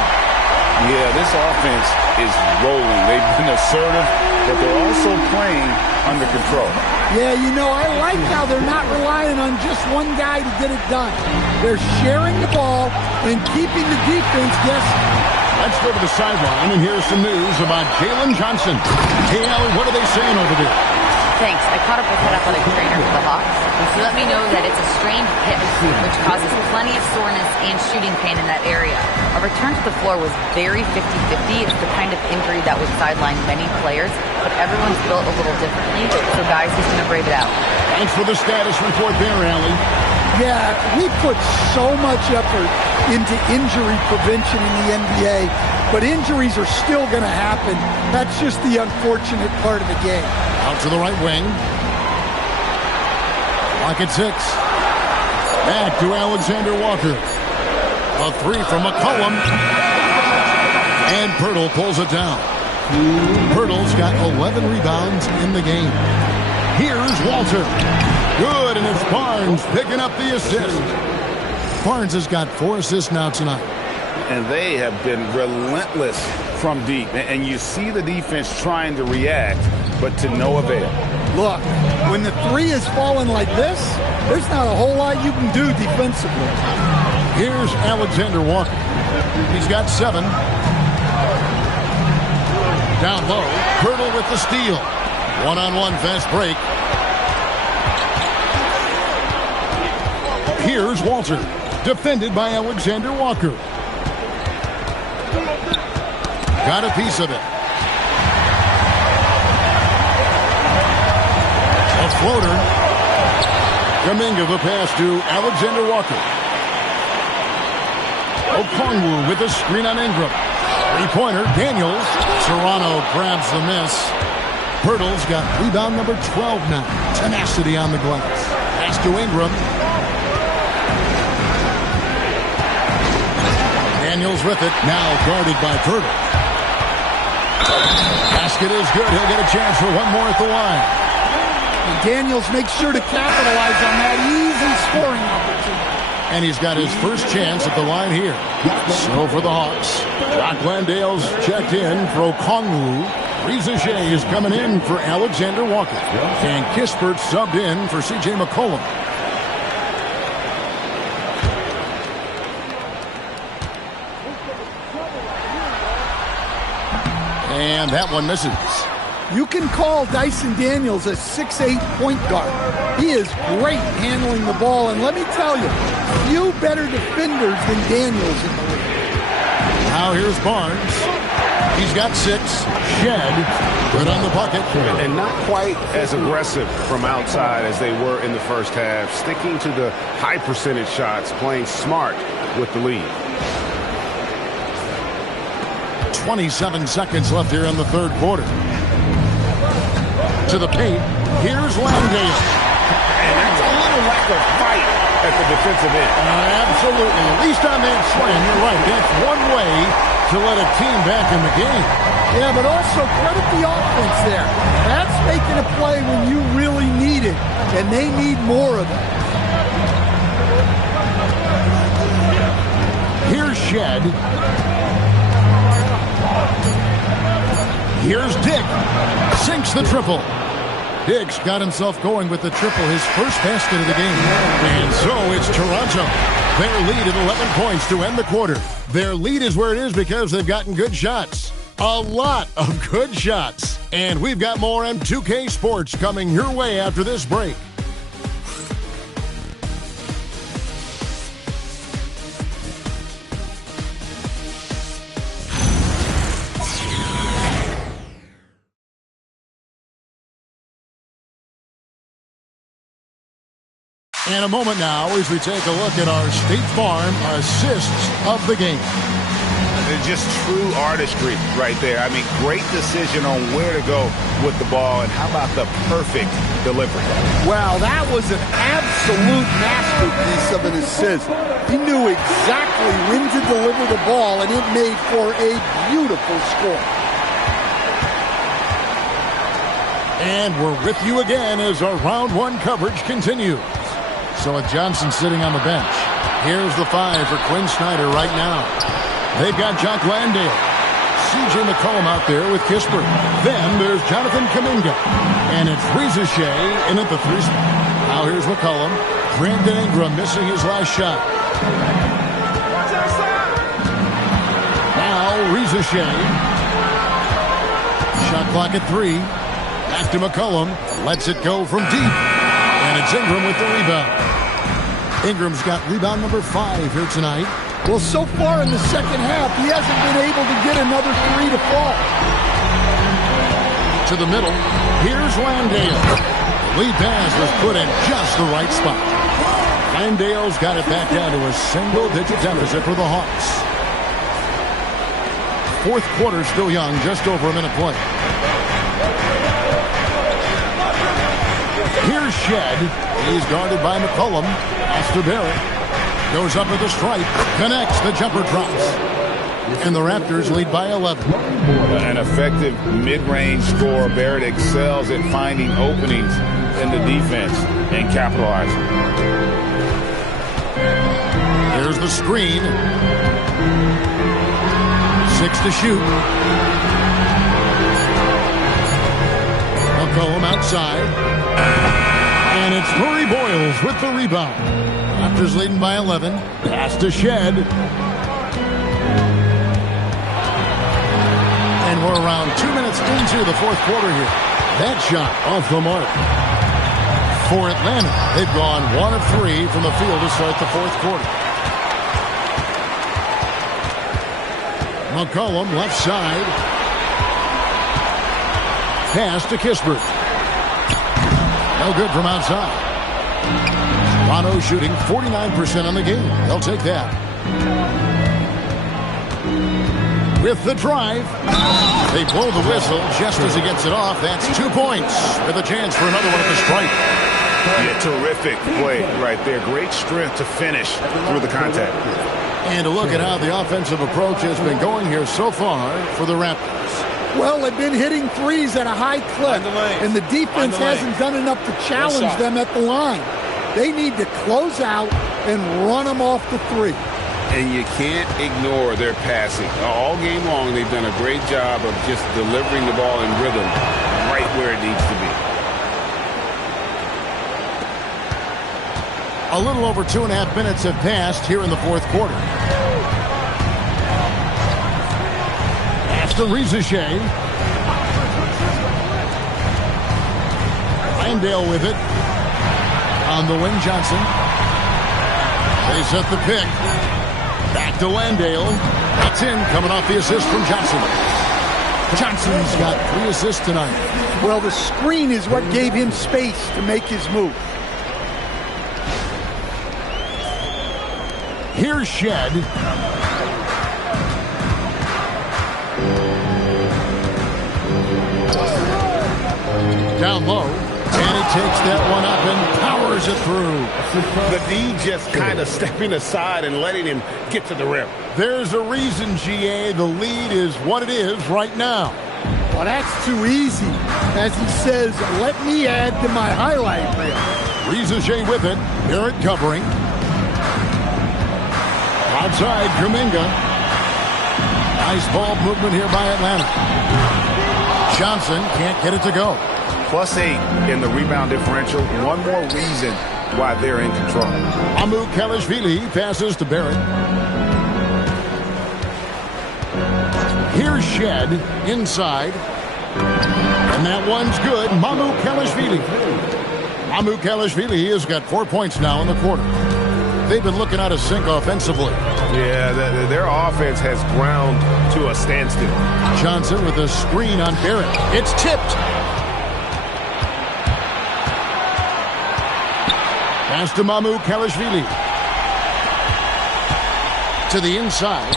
Yeah, this offense is rolling. They've been assertive, but they're also playing under control. Yeah, you know, I like how they're not relying on just one guy to get it done. They're sharing the ball and keeping the defense guessing. Let's go to the sideline, and here's some news about Jalen Johnson. Hey, Allie, what are they saying over there? Thanks. I caught up with head athletic trainer for the Hawks. He let me know that it's a strained hip, which causes plenty of soreness and shooting pain in that area. A return to the floor was very 50-50. It's the kind of injury that would sideline many players, but everyone's built a little differently. So, guys, he's going to brave it out. Thanks for the status report there, Allie. Yeah, we put so much effort into injury prevention in the NBA, but injuries are still going to happen. That's just the unfortunate part of the game. Out to the right wing. Clock at 6. Back to Alexander Walker. A three from McCollum. And Pirtle pulls it down. Pirtle's got 11 rebounds in the game. Here's Walter. Good, and it's Barnes picking up the assist. Barnes has got 4 assists now tonight. And they have been relentless from deep. And you see the defense trying to react, but to no avail. Look, when the three is falling like this, there's not a whole lot you can do defensively. Here's Alexander Walker. He's got 7. Down low, Pirtle with the steal. One-on-one fast break. Here's Walter, defended by Alexander Walker. Got a piece of it. A floater. Kuminga the pass to Alexander Walker. Okongwu with a screen on Ingram. Three-pointer, Daniels. Toronto grabs the miss. Pirtle's got rebound number 12 now. Tenacity on the glass. Pass to Ingram. Daniels with it, now guarded by Pirtle. Basket is good. He'll get a chance for one more at the line. And Daniels makes sure to capitalize on that easy scoring opportunity. And he's got his first chance at the line here. So for the Hawks, Brock Landale's checked in for Okongwu. Reza Shea is coming in for Alexander Walker. And Kispert subbed in for C.J. McCollum. And that one misses. You can call Dyson Daniels a 6'8" point guard. He is great handling the ball, and let me tell you, few better defenders than Daniels in the league. Now here's Barnes. He's got 6. Shed, good on the bucket. And not quite as aggressive from outside as they were in the first half, sticking to the high percentage shots, playing smart with the lead. 27 seconds left here in the third quarter. To the paint. Here's Landale. And that's a little lack of fight at the defensive end. Absolutely. At least on that slam, you're right. That's one way to let a team back in the game. Yeah, but also credit the offense there. That's making a play when you really need it, and they need more of it. Here's Shed. Here's Dick. Sinks the triple. Dick's got himself going with the triple, his first basket of the game. And so it's Toronto. Their lead at 11 points to end the quarter. Their lead is where it is because they've gotten good shots. A lot of good shots. And we've got more M2K Sports coming your way after this break. And a moment now as we take a look at our State Farm assists of the game. It's just true artistry right there. I mean, great decision on where to go with the ball, and how about the perfect delivery? Well, that was an absolute absolute masterpiece of an assist. He knew exactly when to deliver the ball, and it made for a beautiful score. And we're with you again as our round one coverage continues. So with Johnson sitting on the bench, here's the 5 for Quinn Snyder right now. They've got Jock Landale, C.J. McCollum out there with Kispert. Then there's Jonathan Kuminga. And it's Rizichet in at the 3 spot. Now here's McCollum. Brandon Ingram missing his last shot. Now Rizichet. Shot clock at 3. Back to McCollum. Lets it go from deep. And it's Ingram with the rebound. Ingram's got rebound number 5 here tonight. Well, so far in the second half, he hasn't been able to get another 3 to fall. To the middle. Here's Landale. The lead pass was put in just the right spot. Landale's got it back down to a single-digit deficit for the Hawks. Fourth quarter still young, just over a minute play. Here's Shed. He's guarded by McCollum. Pass to Barrett. Goes up at the stripe. Connects. The jumper drops. And the Raptors lead by 11. An effective mid-range scorer. Barrett excels at finding openings in the defense and capitalizing. Here's the screen. 6 to shoot. McCollum outside. And it's Murray Boyles with the rebound. Raptors leading by 11. Pass to Shed. And we're around 2 minutes into the fourth quarter here. That shot off the mark. For Atlanta, they've gone 1 of 3 from the field to start the fourth quarter. McCollum left side. Pass to Kispert. No good from outside. Toronto shooting 49% on the game. They'll take that. With the drive. They blow the whistle just as he gets it off. That's 2 points with a chance for another one at the stripe. Yeah, terrific play right there. Great strength to finish through the contact. And to look at how the offensive approach has been going here so far for the Raptors. Well, they've been hitting threes at a high clip, and the defense hasn't done enough to challenge them at the line. They need to close out and run them off the 3. And you can't ignore their passing. All game long, they've done a great job of just delivering the ball in rhythm right where it needs to be. A little over 2.5 minutes have passed here in the fourth quarter. Pass to Rizichet. Landale with it. On the wing, Johnson. They set the pick. Back to Landale. That's in, coming off the assist from Johnson. Johnson's got 3 assists tonight. Well, the screen is what gave him space to make his move. Here's Shed. Down low. And he takes that one up and powers it through. The D just kind of stepping aside and letting him get to the rim. There's a reason, GA, the lead is what it is right now. Well, that's too easy. As he says, let me add to my highlight reel. Rizichet with it. Barrett covering. Outside, Kuminga. Nice ball movement here by Atlanta. Johnson can't get it to go. +8 in the rebound differential. One more reason why they're in control. Amu Kalashvili passes to Barrett. Here's Shed inside. And that one's good. Mamu Kalashvili. Mamu Kalashvili has got 4 points now in the quarter. They've been looking out of sync offensively. Yeah, their offense has ground to a standstill. Johnson with a screen on Barrett. It's tipped. Pass to Mamu Kalashvili. To the inside.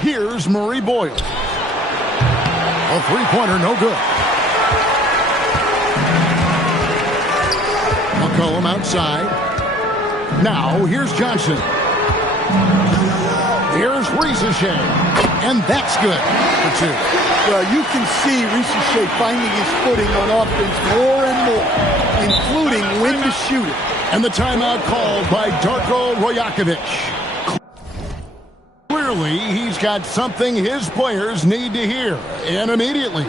Here's Murray Boyle. A three-pointer, no good. McCollum outside. Now, here's Johnson. Here's Ricochet. And that's good for 2. Well, you can see Ricochet finding his footing on offense more and more, including when to shoot it. And the timeout called by Darko Rajakovic. Clearly, he's got something his players need to hear, and immediately.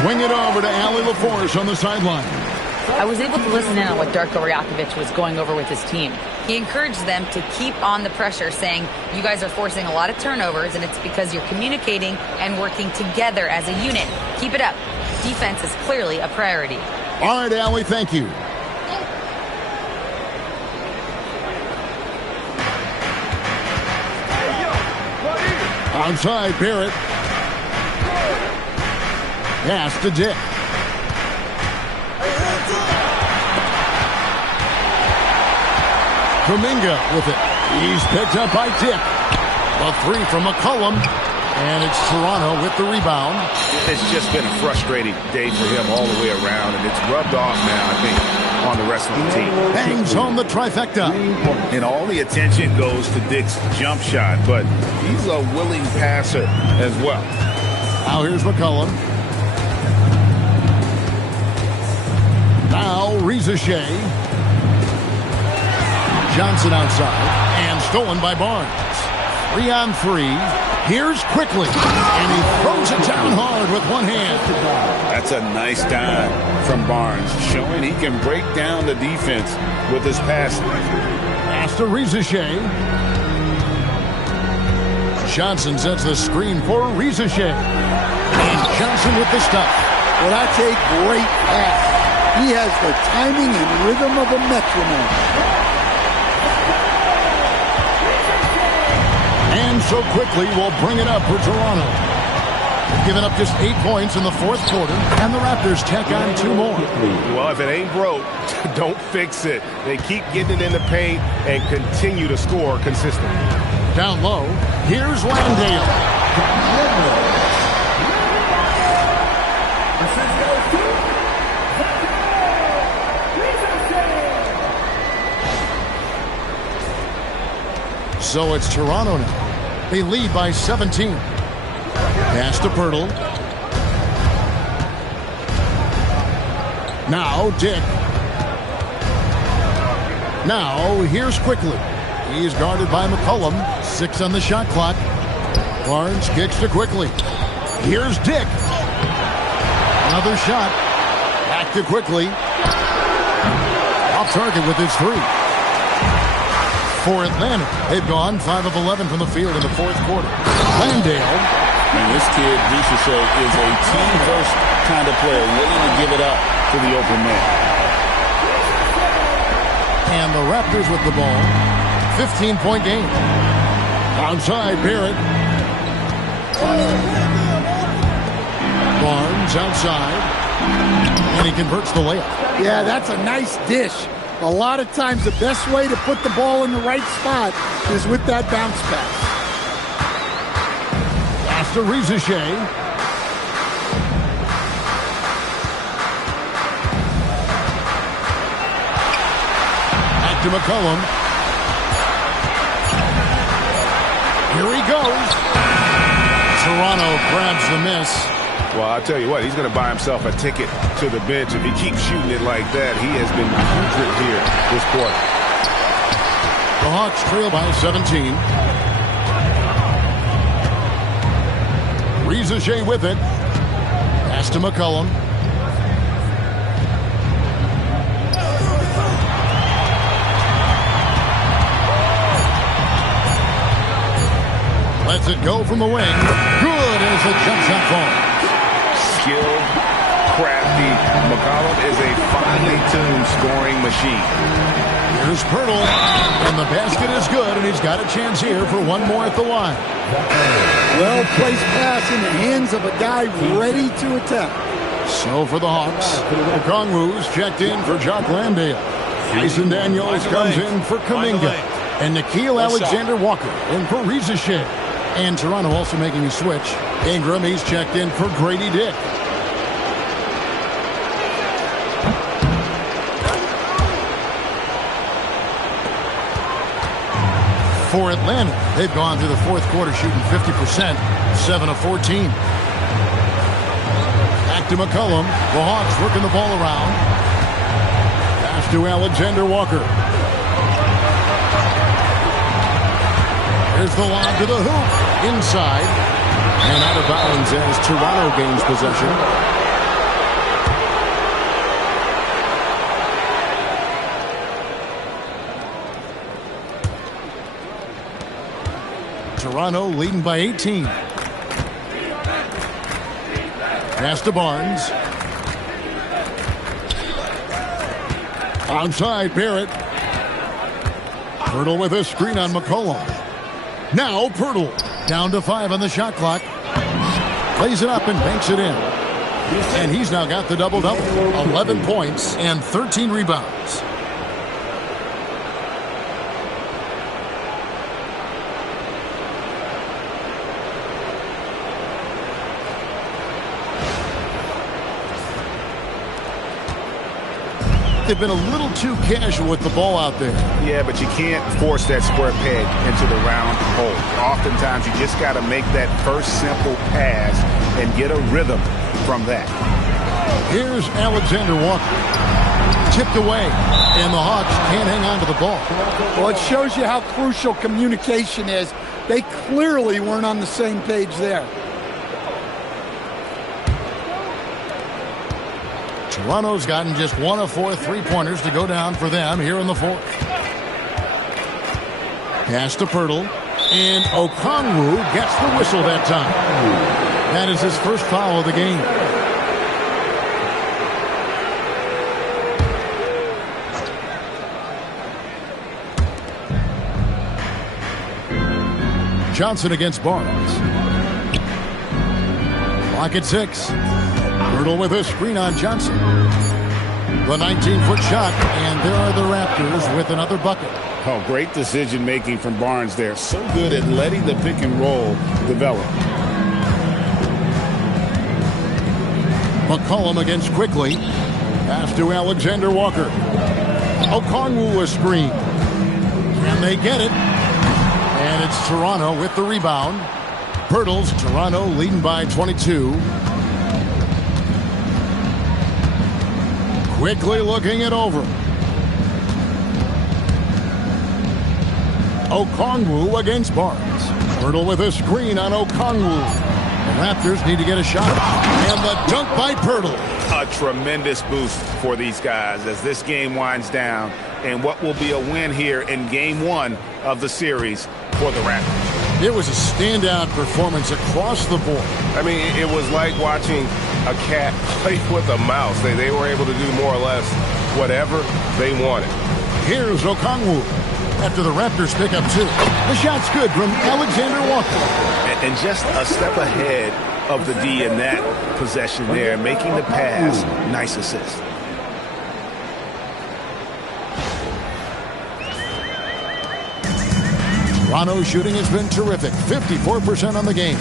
Swing it over to Allie LaForce on the sideline. I was able to listen in on what Darko Rajakovic was going over with his team. He encouraged them to keep on the pressure, saying, you guys are forcing a lot of turnovers, and it's because you're communicating and working together as a unit. Keep it up. Defense is clearly a priority. All right, Allie, thank you. Outside, Barrett. Pass to Dick. Kuminga with it. He's picked up by Dick. A 3 from McCollum. And it's Toronto with the rebound. It's just been a frustrating day for him all the way around, and it's rubbed off now, I think, on the rest of the team. Bangs home the trifecta. And all the attention goes to Dick's jump shot, but he's a willing passer as well. Now here's McCollum. Now Ricochet. Johnson outside. And stolen by Barnes. 3-on-3. Here's quickly. And he throws it down hard with one hand. That's a nice dime from Barnes, showing he can break down the defense with his passing. Pass to Ricochet. Johnson sets the screen for Ricochet. And Johnson with the stuff. Well, that's a great pass. He has the timing and rhythm of a metronome. And so quickly we'll bring it up for Toronto. They've given up just 8 points in the fourth quarter, and the Raptors tack on 2 more. Well, if it ain't broke, don't fix it. They keep getting it in the paint and continue to score consistently. Down low, here's Landale. So it's Toronto now. They lead by 17. Pass to Pirtle. Now Dick. Now here's quickly. He's guarded by McCollum. 6 on the shot clock. Barnes kicks to quickly. Here's Dick. Another shot. Back to quickly. Off target with his 3. For Atlanta, they've gone 5 of 11 from the field in the fourth quarter. Landale. And this kid, Ricochet, is a team-first kind of player, willing to give it up to the open man. And the Raptors with the ball. 15-point game. Outside, Barrett. Barnes outside. And he converts the layup. Yeah, that's a nice dish. A lot of times the best way to put the ball in the right spot is with that bounce pass. Pass to Ricochet. Back to McCollum. Here he goes. Toronto grabs the miss. Well, I'll tell you what, he's going to buy himself a ticket to the bench. If he keeps shooting it like that, he has been putrid here this quarter. The Hawks trail by 17. Rizachet with it. Pass to McCollum. Lets it go from the wing. Good as the jump shot falls. Skilled, crafty. McCollum is a finely tuned scoring machine. Here's Pirtle, and the basket is good, and he's got a chance here for one more at the line. Well-placed pass in the hands of a guy ready to attack. So for the Hawks, Okongwu's checked in for Jock Landale. Jason Daniels comes in for Kuminga. And Nickeil Alexander-Walker in for Rizachet. And Toronto also making a switch. Ingram, he's checked in for Grady Dick. For Atlanta, they've gone through the fourth quarter shooting 50%, 7 of 14. Back to McCollum. The Hawks working the ball around. Pass to Alexander-Walker. Here's the lob to the hoop. Inside. And out of bounds as Toronto gains possession. Toronto leading by 18. Pass to Barnes. Outside, Barrett. Pirtle with a screen on McCollum. Now Pirtle down to 5 on the shot clock. Plays it up and banks it in. And he's now got the double-double. 11 points and 13 rebounds. They've been a little too casual with the ball out there. Yeah, but you can't force that square peg into the round hole. Oftentimes, you just got to make that first simple pass and get a rhythm from that. Here's Alexander-Walker. Tipped away, and the Hawks can't hang on to the ball. Well, it shows you how crucial communication is. They clearly weren't on the same page there. Toronto's gotten just 1 of 4 three-pointers to go down for them here in the fourth. Pass to Pirtle. And Okongwu gets the whistle that time. That is his first foul of the game. Johnson against Barnes. Clock at 6. Pirtle with a screen on Johnson. The 19-foot shot, and there are the Raptors with another bucket. Oh, great decision-making from Barnes there. So good at letting the pick and roll develop. McCollum against Quickly. Pass to Alexander-Walker. Okongwu a screen. Can they get it? And it's Toronto with the rebound. Pirtle's Toronto leading by 22. Quickly looking it over. Okongwu against Barnes. Pirtle with a screen on Okongwu. The Raptors need to get a shot. And the dunk by Pirtle. A tremendous boost for these guys as this game winds down. And what will be a win here in game 1 of the series for the Raptors. It was a standout performance across the board. I mean, it was like watching a cat play with a mouse. They were able to do more or less whatever they wanted. Here's Okongwu after the Raptors pick up 2. The shot's good from Alexander-Walker. And just a step ahead of the D in that possession there, making the pass. Nice assist. Toronto's shooting has been terrific. 54% on the game.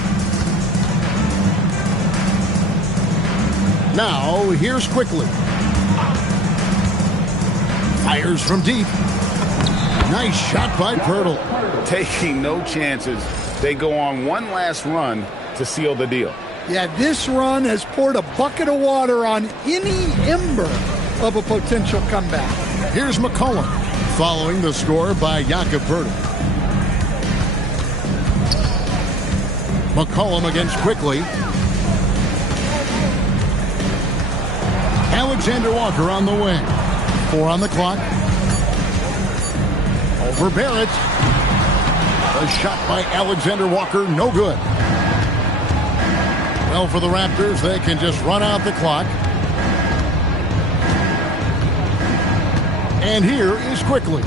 Now, here's Quickly. Fires from deep. Nice shot by Pirtle. Taking no chances. They go on one last run to seal the deal. Yeah, this run has poured a bucket of water on any ember of a potential comeback. Here's McCollum. Following the score by Jakob Pertl. McCollum against Quickly. Alexander Walker on the wing. 4 on the clock. Over Barrett. A shot by Alexander Walker, no good. Well, for the Raptors, they can just run out the clock. And here is Quickly.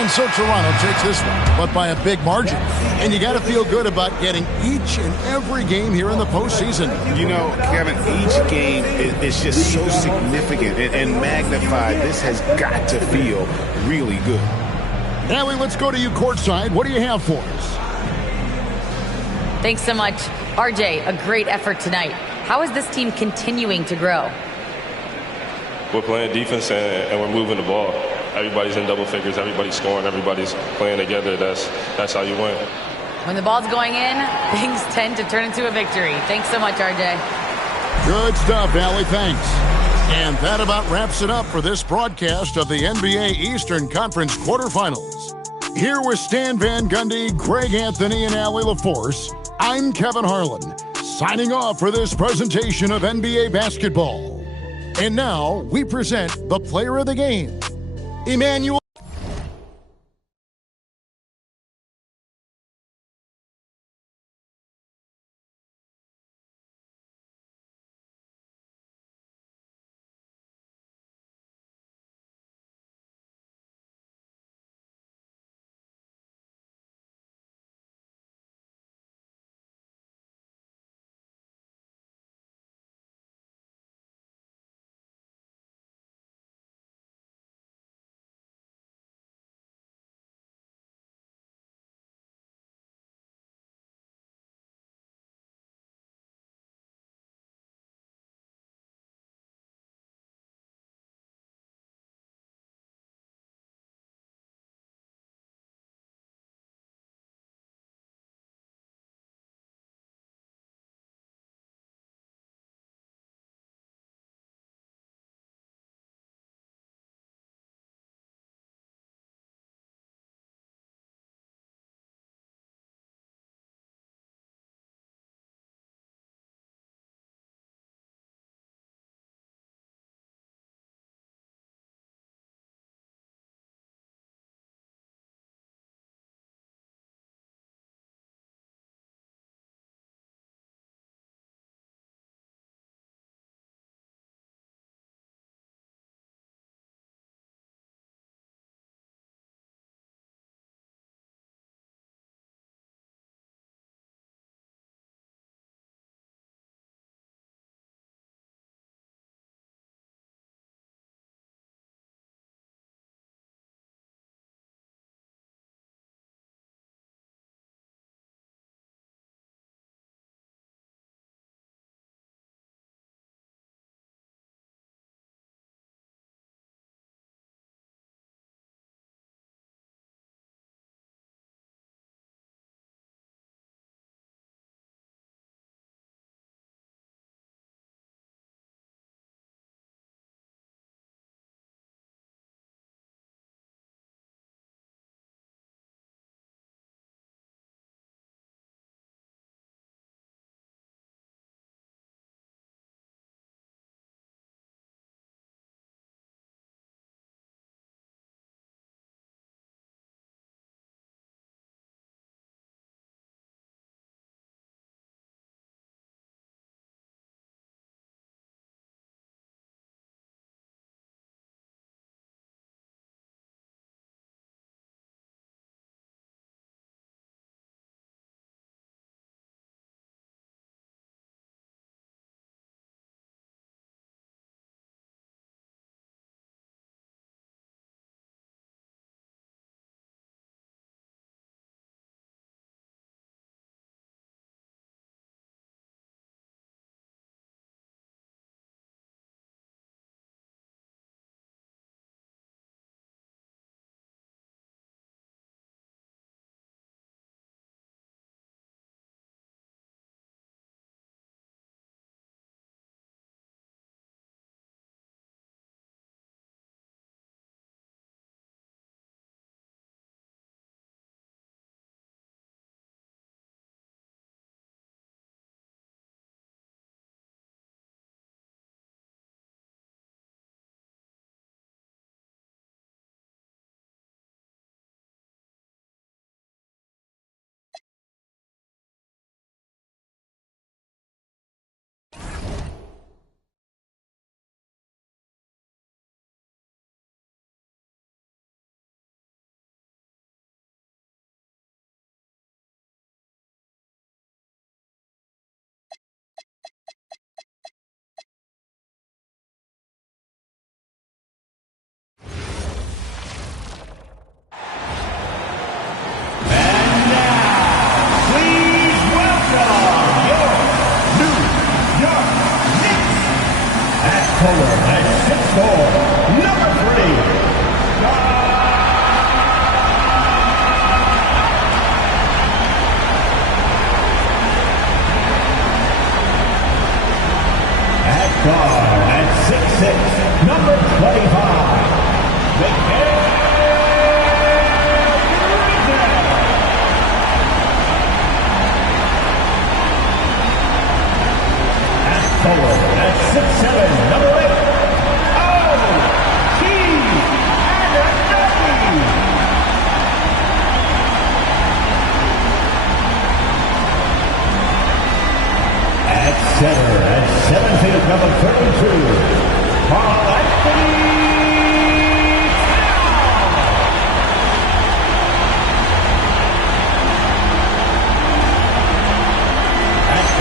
And so Toronto takes this one, but by a big margin. And you got to feel good about getting each and every game here in the postseason. You know, Kevin, each game is just so significant and magnified. This has got to feel really good. Allie, let's go to you courtside. What do you have for us? Thanks so much. RJ, a great effort tonight. How is this team continuing to grow? We're playing defense and we're moving the ball. Everybody's in double figures. Everybody's scoring. Everybody's playing together. That's how you win. When the ball's going in, things tend to turn into a victory. Thanks so much, RJ. Good stuff, Allie. Thanks. And that about wraps it up for this broadcast of the NBA Eastern Conference quarterfinals. Here with Stan Van Gundy, Greg Anthony, and Allie LaForce, I'm Kevin Harlan, signing off for this presentation of NBA basketball. And now we present the player of the game, Emmanuel.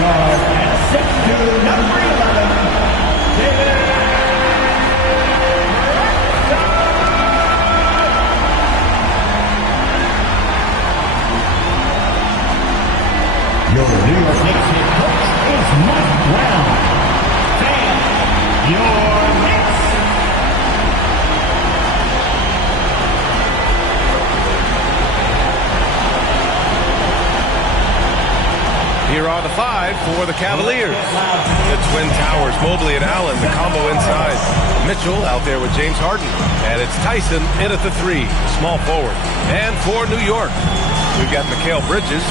guard. And 6'2", number 11, David. Your New York Knicks head coach is Mike Brown. And your Knicks. Here are the 5 for the Cavaliers. The Twin Towers, Mobley and Allen, the combo inside. Mitchell out there with James Harden. And it's Tyson in at the 3, small forward. And for New York, we've got Mikal Bridges.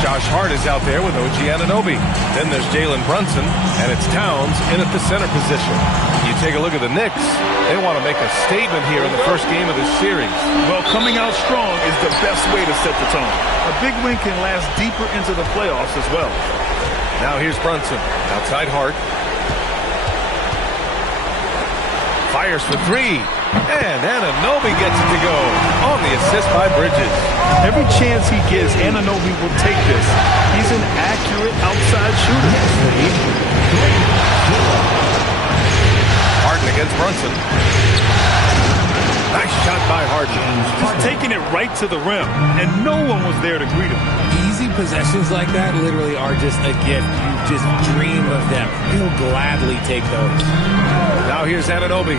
Josh Hart is out there with OG Anunoby. Then there's Jalen Brunson, and it's Towns in at the center position. You take a look at the Knicks, they want to make a statement here in the first game of this series. Well, coming out strong is the best way to set the tone. A big win can last deeper into the playoffs as well. Now here's Brunson, outside Hart. Fires for 3, and Anunoby gets it to go on the assist by Bridges. Every chance he gets, Anunoby will take this. He's an accurate outside shooter. Harden against Brunson. Nice shot by Harden. He's taking it right to the rim, and no one was there to greet him. Easy possessions like that literally are just a gift. You just dream of them. He'll gladly take those. Now here's Anunoby.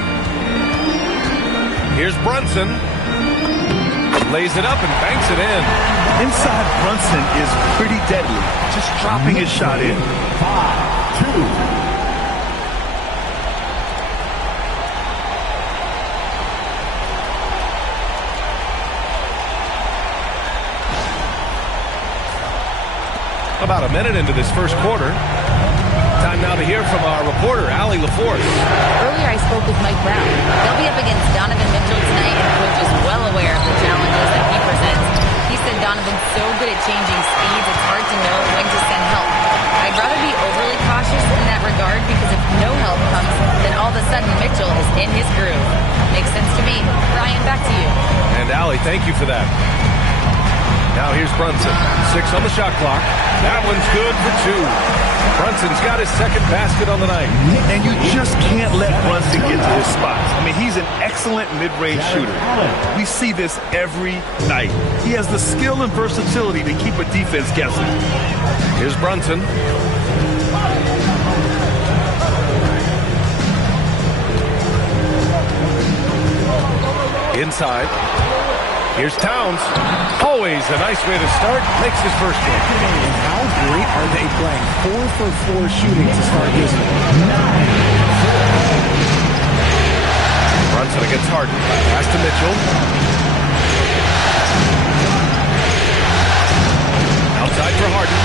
Here's Brunson. Lays it up and banks it in. Inside Brunson is pretty deadly. Just dropping his shot in. 5-2. About a minute into this first quarter. Time now to hear from our reporter, Allie LaForce. Earlier I spoke with Mike Brown. They'll be up against Donovan Mitchell tonight, and the coach is well aware of the challenges that he presents. He said Donovan's so good at changing speeds, it's hard to know when to send help. I'd rather be overly cautious in that regard, because if no help comes, then all of a sudden Mitchell is in his groove. Makes sense to me. Brian, back to you. And Allie, thank you for that. Now here's Brunson. 6 on the shot clock. That one's good for 2. Brunson's got his second basket on the night. And you just can't let Brunson get to his spots. I mean, he's an excellent mid-range shooter. We see this every night. He has the skill and versatility to keep a defense guessing. Here's Brunson. Inside. Here's Towns. Always a nice way to start. Makes his first one. And how great are they playing? 4 for 4 shooting to start this one. Brunson against Harden. Pass to Mitchell. Outside for Harden.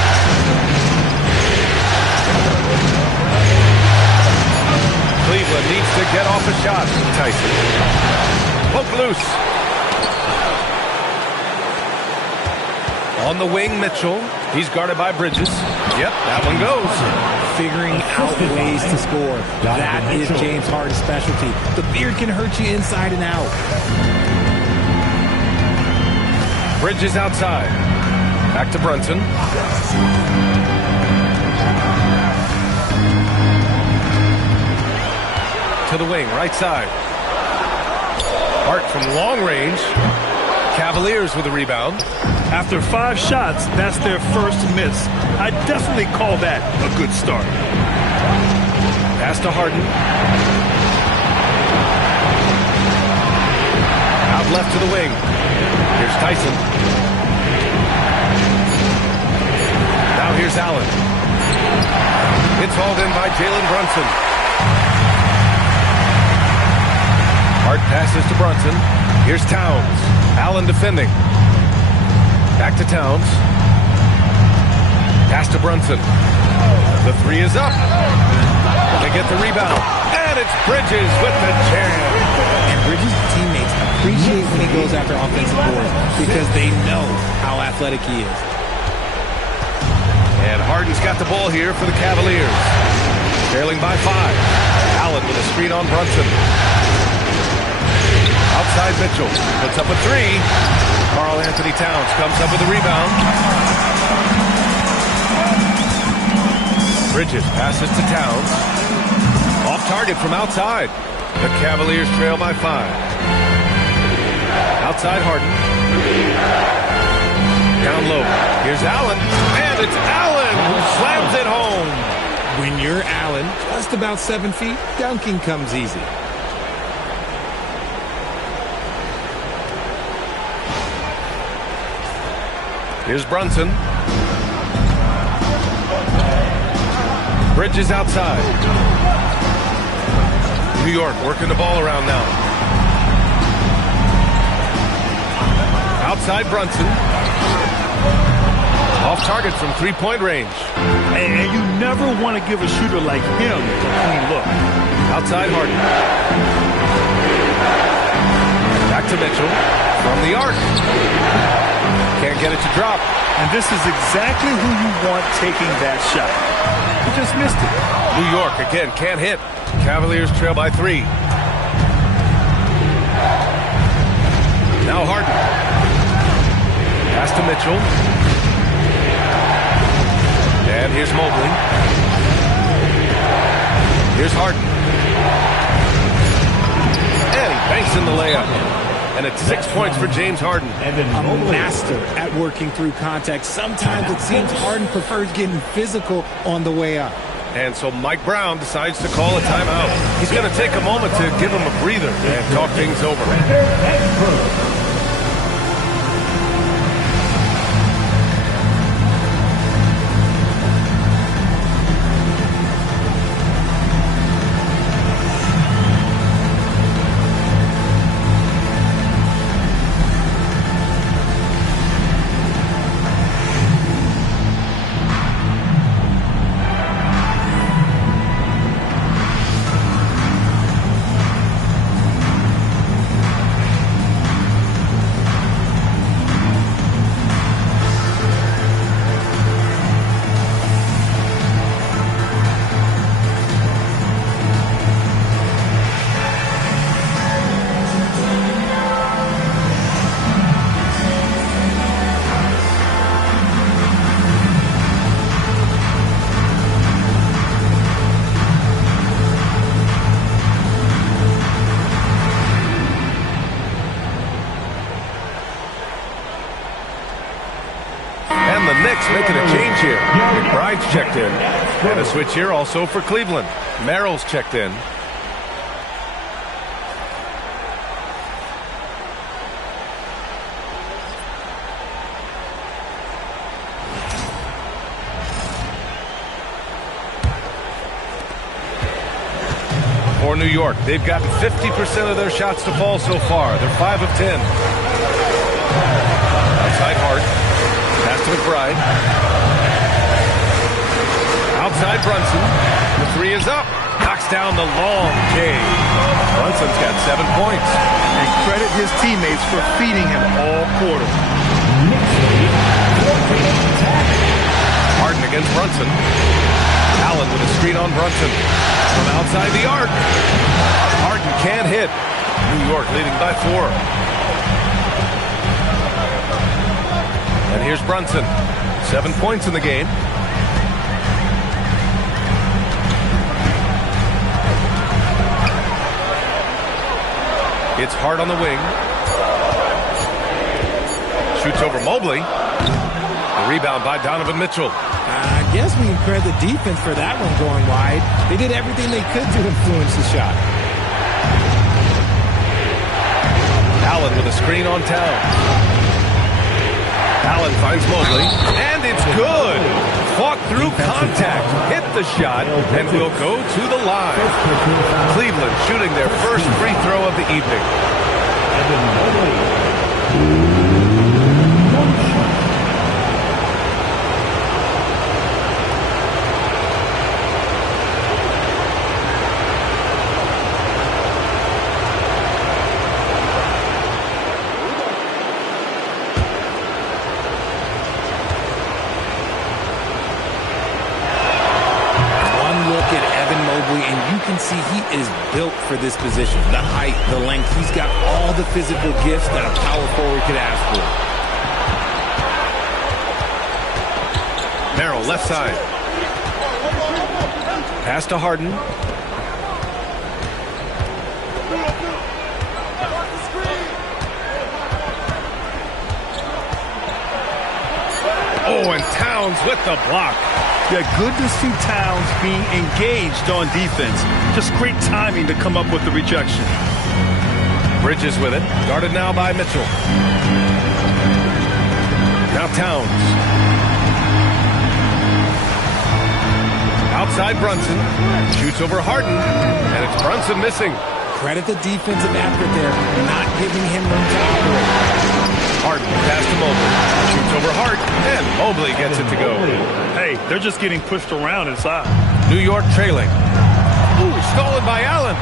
Cleveland needs to get off a shot. Tyson. Poke loose. On the wing, Mitchell. He's guarded by Bridges. Yep, that one goes. Figuring out ways to score. That is James Harden's specialty. The beard can hurt you inside and out. Bridges outside. Back to Brunson. To the wing, right side. Hart from long range. Cavaliers with a rebound. After 5 shots, that's their first miss. I definitely call that a good start. Pass to Harden. Out left to the wing. Here's Tyson. Now here's Allen. It's hauled in by Jalen Brunson. Hart passes to Brunson. Here's Towns. Allen defending. Back to Towns. Pass to Brunson. The 3 is up. They get the rebound. And it's Bridges with the jam. And Bridges' teammates appreciate when he goes after offensive boards because they know how athletic he is. And Harden's got the ball here for the Cavaliers. Trailing by 5. Allen with a screen on Brunson. Outside Mitchell. Puts up a 3. Karl Anthony Towns comes up with a rebound. Bridges passes to Towns. Off target from outside. The Cavaliers trail by 5. Outside Harden. Down low. Here's Allen. And it's Allen who slams it home. When you're Allen, just about 7 feet, dunking comes easy. Here's Brunson. Bridges outside. New York working the ball around now. Outside Brunson. Off target from three-point range. And you never want to give a shooter like him a clean look. Outside Harden. Back to Mitchell. From the arc. Can't get it to drop. And this is exactly who you want taking that shot. He just missed it. New York again can't hit. Cavaliers trail by 3. Now Harden. Pass to Mitchell. And here's Mobley. Here's Harden. And he banks in the layup. And it's 6 points for James Harden. A master at working through contact. Sometimes it seems Harden prefers getting physical on the way up. And so Mike Brown decides to call a timeout. He's going to take a moment to give him a breather and talk things over. Making a change here. McBride's checked in. And a switch here also for Cleveland. Merrill's checked in. For New York, they've gotten 50% of their shots to fall so far. They're 5 of 10. Outside Hart. Pass to McBride. Outside Brunson. The 3 is up. Knocks down the long J. Brunson's got 7 points. And credit his teammates for feeding him all quarter. Harden against Brunson. Allen with a screen on Brunson. From outside the arc. Harden can't hit. New York leading by 4. And here's Brunson. 7 points in the game. It's Hart on the wing. Shoots over Mobley. The rebound by Donovan Mitchell. I guess we can credit the defense for that one going wide. They did everything they could to influence the shot. Allen with a screen on Towns. Allen finds Mobley, and it's good. Fought through contact, hit the shot, and will go to the line. Cleveland shooting their first free throw of the evening. See, he is built for this position. The height, the length. He's got all the physical gifts that a power forward could ask for. Merrill, left side. Pass to Harden. Oh, and Towns with the block. Yeah, good to see Towns being engaged on defense. Just great timing to come up with the rejection. Bridges with it. Guarded now by Mitchell. Now Towns. Outside Brunson. Shoots over Harden. And it's Brunson missing. Credit the defensive effort there, not giving him room to operate. Harden pass to Mobley. Shoots over Hart. And Mobley gets it to go. Hey, they're just getting pushed around inside. New York trailing. Ooh, stolen by Allen.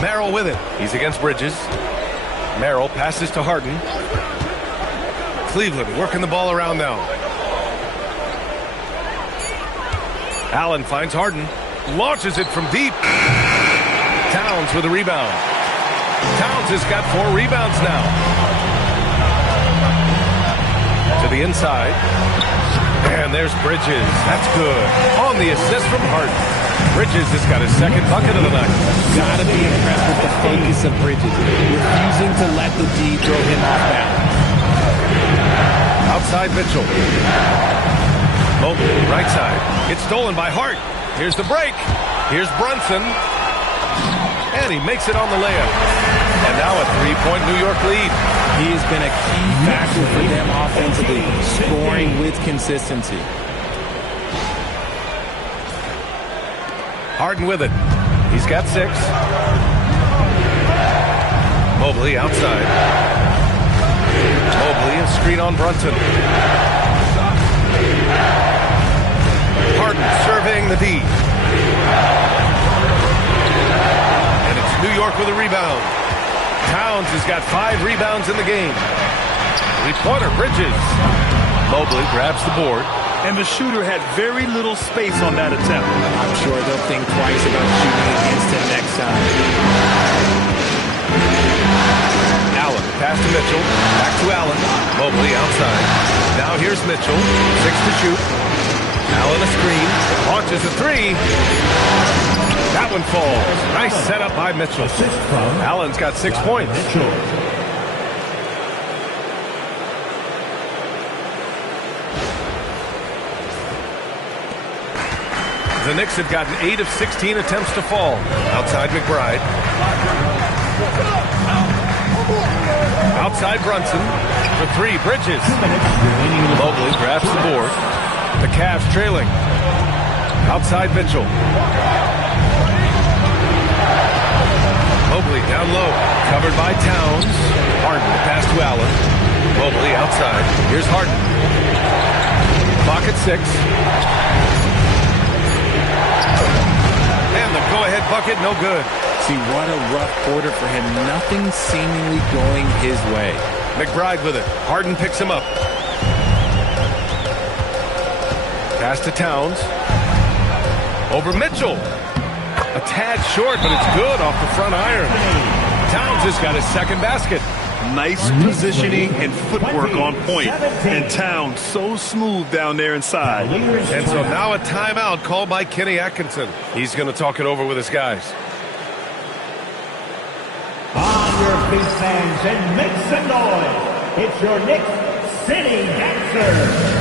Merrill with it. He's against Bridges. Merrill passes to Harden. Cleveland working the ball around now. Allen finds Harden. Launches it from deep. Towns with a rebound. Towns has got 4 rebounds now. To the inside. And there's Bridges. That's good. On the assist from Harden. Bridges has got his second bucket of the night. Gotta be impressed with the focus of Bridges. Refusing to let the D throw him off balance. Outside Mitchell. Mobley, right side. It's stolen by Hart. Here's the break. Here's Brunson. And he makes it on the layup. And now a 3-point New York lead. He has been a key factor for them offensively, scoring with consistency. Harden with it. He's got 6. Mobley outside. Mobley, a screen on Brunson. Harden surveying the D. And it's New York with a rebound. Towns has got 5 rebounds in the game. 3-pointer, Bridges. Mobley grabs the board. And the shooter had very little space on that attempt. I'm sure they'll think twice about shooting against him next time. Allen, pass to Mitchell. Back to Allen. Mobley outside. Now here's Mitchell. 6 to shoot. Allen a screen. Launches a 3. That one falls. Nice setup by Mitchell. Allen's got 6 points. The Knicks have gotten 8 of 16 attempts to fall. Outside McBride. Outside Brunson. For 3, Bridges. Mobley grabs the board. The Cavs trailing. Outside Mitchell. Mobley down low. Covered by Towns. Harden pass to Allen. Mobley outside. Here's Harden. Clock at 6. And the go-ahead bucket, no good. See, what a rough quarter for him. Nothing seemingly going his way. McBride with it. Harden picks him up. Pass to Towns. Over Mitchell. A tad short, but it's good off the front iron. Towns has got his second basket. Nice positioning and footwork on point. And Towns so smooth down there inside. And so now a timeout called by Kenny Atkinson. He's going to talk it over with his guys. On your feet, fans, and make some noise. It's your Knicks City Dancers.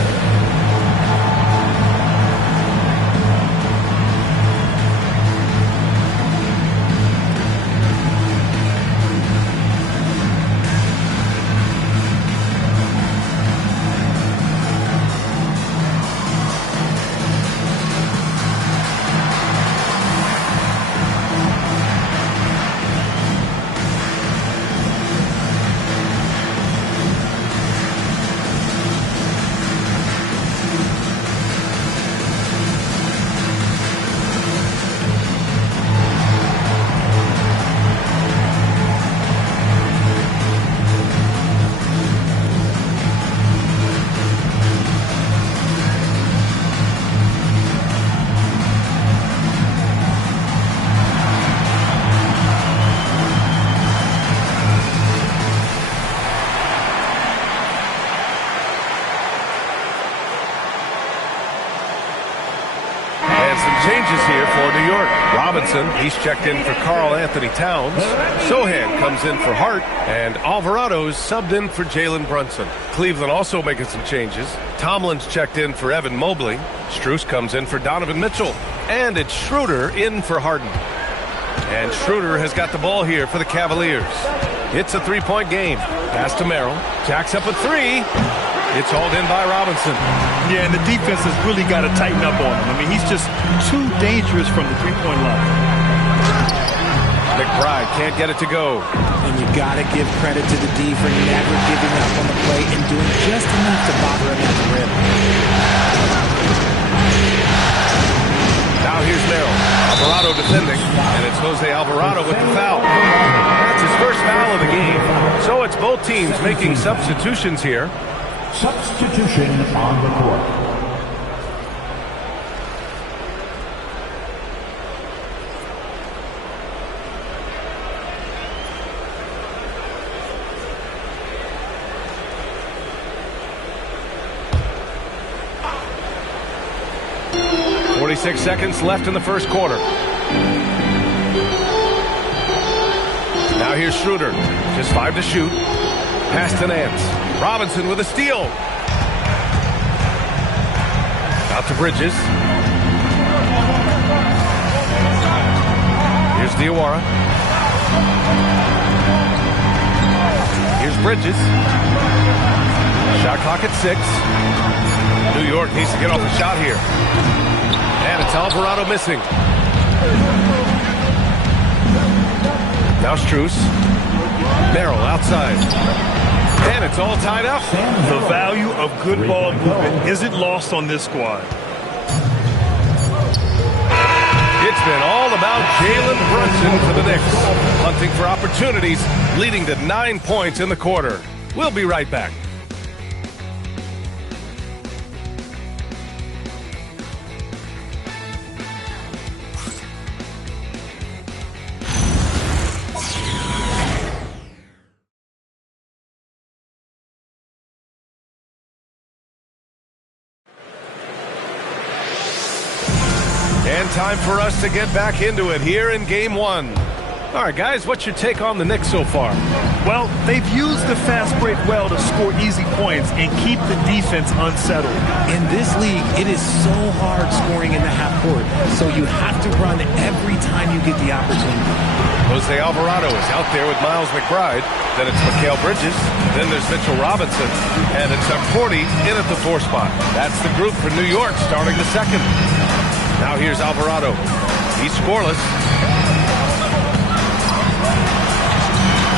Robinson, he's checked in for Karl Anthony Towns. Sohan comes in for Hart, and Alvarado's subbed in for Jalen Brunson. Cleveland also making some changes. Tomlin's checked in for Evan Mobley. Strus comes in for Donovan Mitchell. And it's Schroeder in for Harden. And Schroeder has got the ball here for the Cavaliers. It's a three-point game. Pass to Merrill. Jacks up a three. It's hauled in by Robinson. Yeah, and the defense has really got to tighten up on him. I mean, he's just too dangerous from the three-point line. McBride can't get it to go. And you got to give credit to the D for never giving up on the play and doing just enough to bother him at the rim. Now here's Merrill. Alvarado defending, and it's Jose Alvarado with the foul. That's his first foul of the game. So it's both teams making substitutions here. Substitution on the court. Six seconds left in the first quarter. Now here's Schroeder. Just 5 to shoot. Pass to Nance. Robinson with a steal. Out to Bridges. Here's Diawara. Here's Bridges. Shot clock at 6. New York needs to get off a shot here. And it's Alvarado missing. Now Strus. Merrill outside. And it's all tied up. The value of good ball movement isn't lost on this squad. It's been all about Jalen Brunson for the Knicks. Hunting for opportunities, leading to 9 points in the quarter. We'll be right back. Time for us to get back into it here in Game 1. All right, guys, what's your take on the Knicks so far? Well, they've used the fast break well to score easy points and keep the defense unsettled. In this league, it is so hard scoring in the half court, so you have to run every time you get the opportunity. Jose Alvarado is out there with Miles McBride. Then it's Mikal Bridges. Then there's Mitchell Robinson. And it's Cordy in at the 4 spot. That's the group for New York starting the second. Now here's Alvarado. He's scoreless.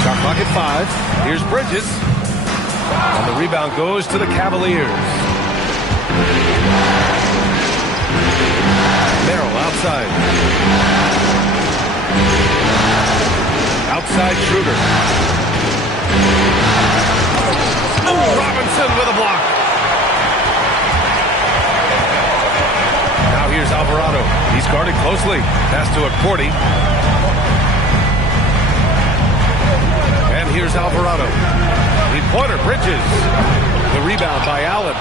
Shot clock at 5. Here's Bridges. And the rebound goes to the Cavaliers. Merrill outside. Outside Schroeder. Oh, Robinson with a block. Here's Alvarado. He's guarded closely. Pass to Cordy. And here's Alvarado. Three-pointer, Bridges. The rebound by Allen.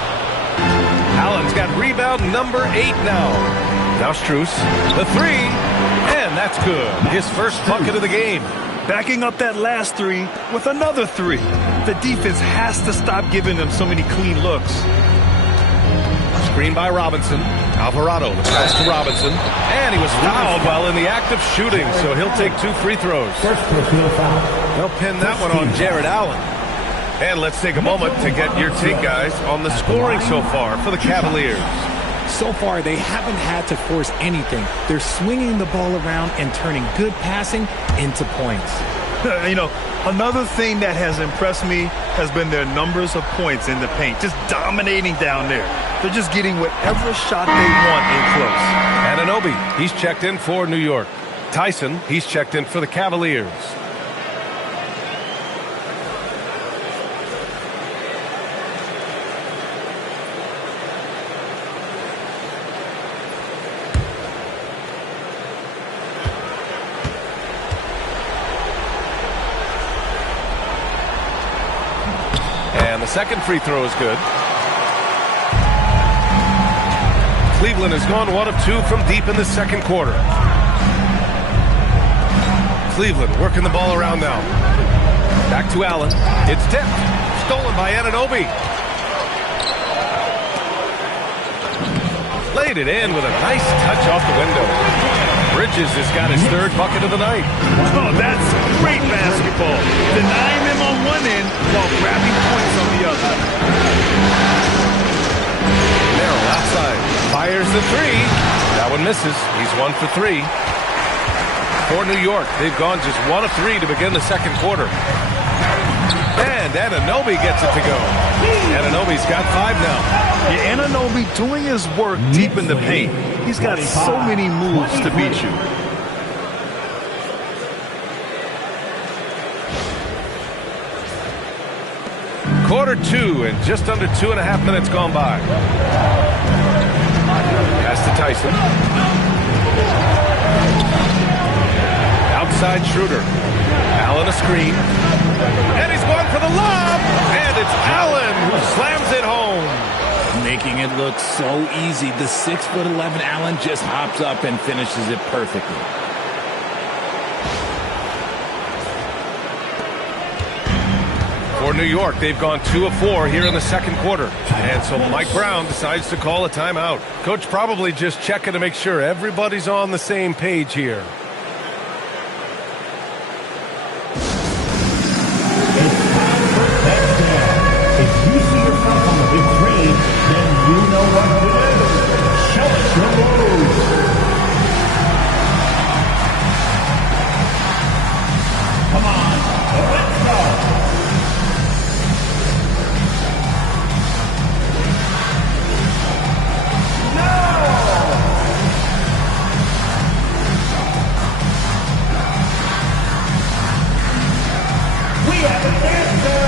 Allen's got rebound number 8 now. Now Strus. The 3. And that's good. His first bucket of the game. Backing up that last 3 with another 3. The defense has to stop giving them so many clean looks. Screen by Robinson. Alvarado, the pass to Robinson. And he was fouled while in the act of shooting, so he'll take 2 free throws. They'll pin that one on Jared Allen. And let's take a moment to get your take, guys, on the scoring so far for the Cavaliers. So far, they haven't had to force anything. They're swinging the ball around and turning good passing into points. You know, another thing that has impressed me has been their numbers of points in the paint, just dominating down there. They're just getting whatever shot they want in close. Anunoby, he's checked in for New York. Tyson, he's checked in for the Cavaliers. And the second free throw is good. Cleveland has gone 1 of 2 from deep in the second quarter. Cleveland working the ball around now. Back to Allen. It's tipped. Stolen by Anunoby. Laid it in with a nice touch off the window. Bridges has got his third bucket of the night. Oh, that's great basketball. Denying them on one end while grabbing points on the other. Merrill outside. Fires the three. That one misses. He's 1 for 3. For New York, they've gone just 1 of 3 to begin the second quarter. And Anunoby gets it to go. Anunoby's got 5 now. Yeah, Anunoby doing his work deep in the paint. He's got so many moves to beat you. Quarter 2 and just under 2.5 minutes gone by. Pass to Tyson. Outside Schroeder. Allen a screen. And he's going for the lob. And it's Allen who slams it home. Making it look so easy. The 6'11" Allen just hops up and finishes it perfectly. For New York, they've gone 2 of 4 here in the second quarter. And so Mike Brown decides to call a timeout. Coach probably just checking to make sure everybody's on the same page here. You know what to do. Show us your moves. Come on, let's go. No! We have an answer.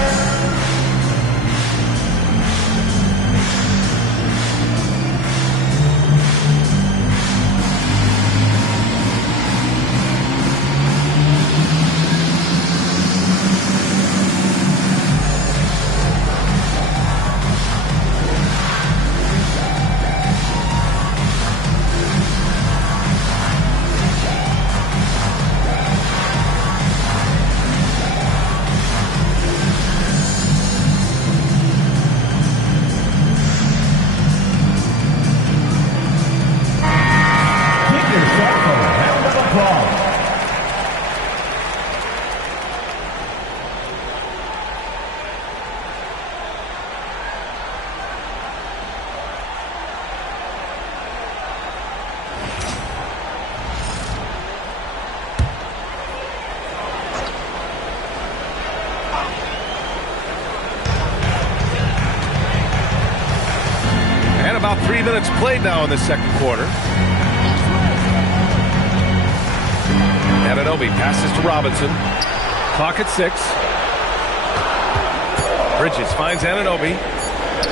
About 3 minutes played now in the second quarter. Anunoby passes to Robinson. Clock at 6. Bridges finds Anunoby.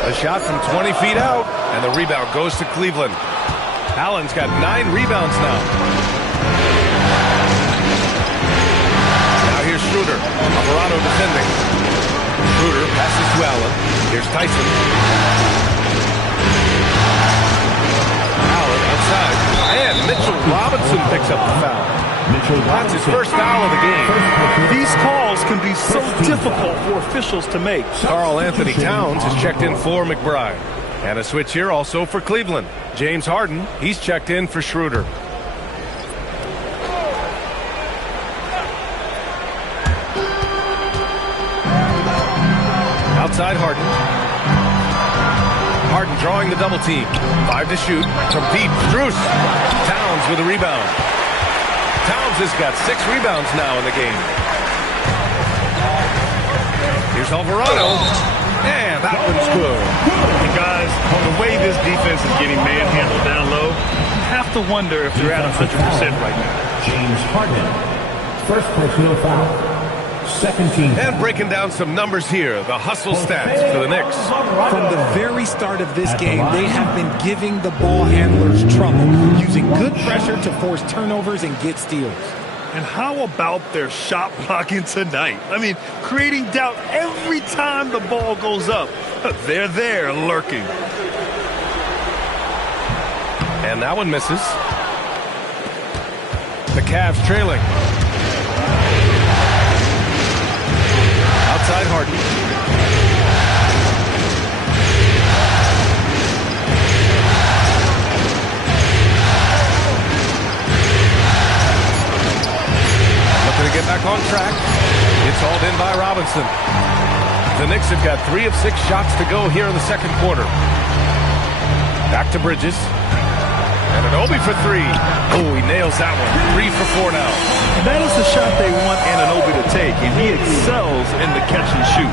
A shot from 20 feet out, and the rebound goes to Cleveland. Allen's got 9 rebounds now. Now here's Schroeder. Alvarado defending. Schroeder passes to Allen. Here's Tyson. And Mitchell Robinson picks up the foul. That's his first foul of the game. These calls can be so difficult for officials to make. Karl Anthony Towns has checked in for McBride. And a switch here also for Cleveland. James Harden, he's checked in for Schroeder. Outside Harden. Harden drawing the double team. 5 to shoot. From deep, Strus. Towns with a rebound. Towns has got 6 rebounds now in the game. Here's Alvarado. And that one's good. And guys, the way this defense is getting manhandled down low, you have to wonder if they're at 100% right now. James Harden. First personal foul. Second team. And breaking down some numbers here, the hustle stats for the Knicks. From the very start of this game, they have been giving the ball handlers trouble, using good pressure to force turnovers and get steals. And how about their shot blocking tonight? I mean, creating doubt every time the ball goes up. They're there lurking. And that one misses. The Cavs trailing. Outside Harden. Looking to get back on track. It's hauled in by Robinson. The Knicks have got 3 of 6 shots to go here in the second quarter. Back to Bridges. And an Obi for 3. Oh, he nails that one. 3 for 4 now. That is the shot they want Anunoby to take, and he excels in the catch and shoot.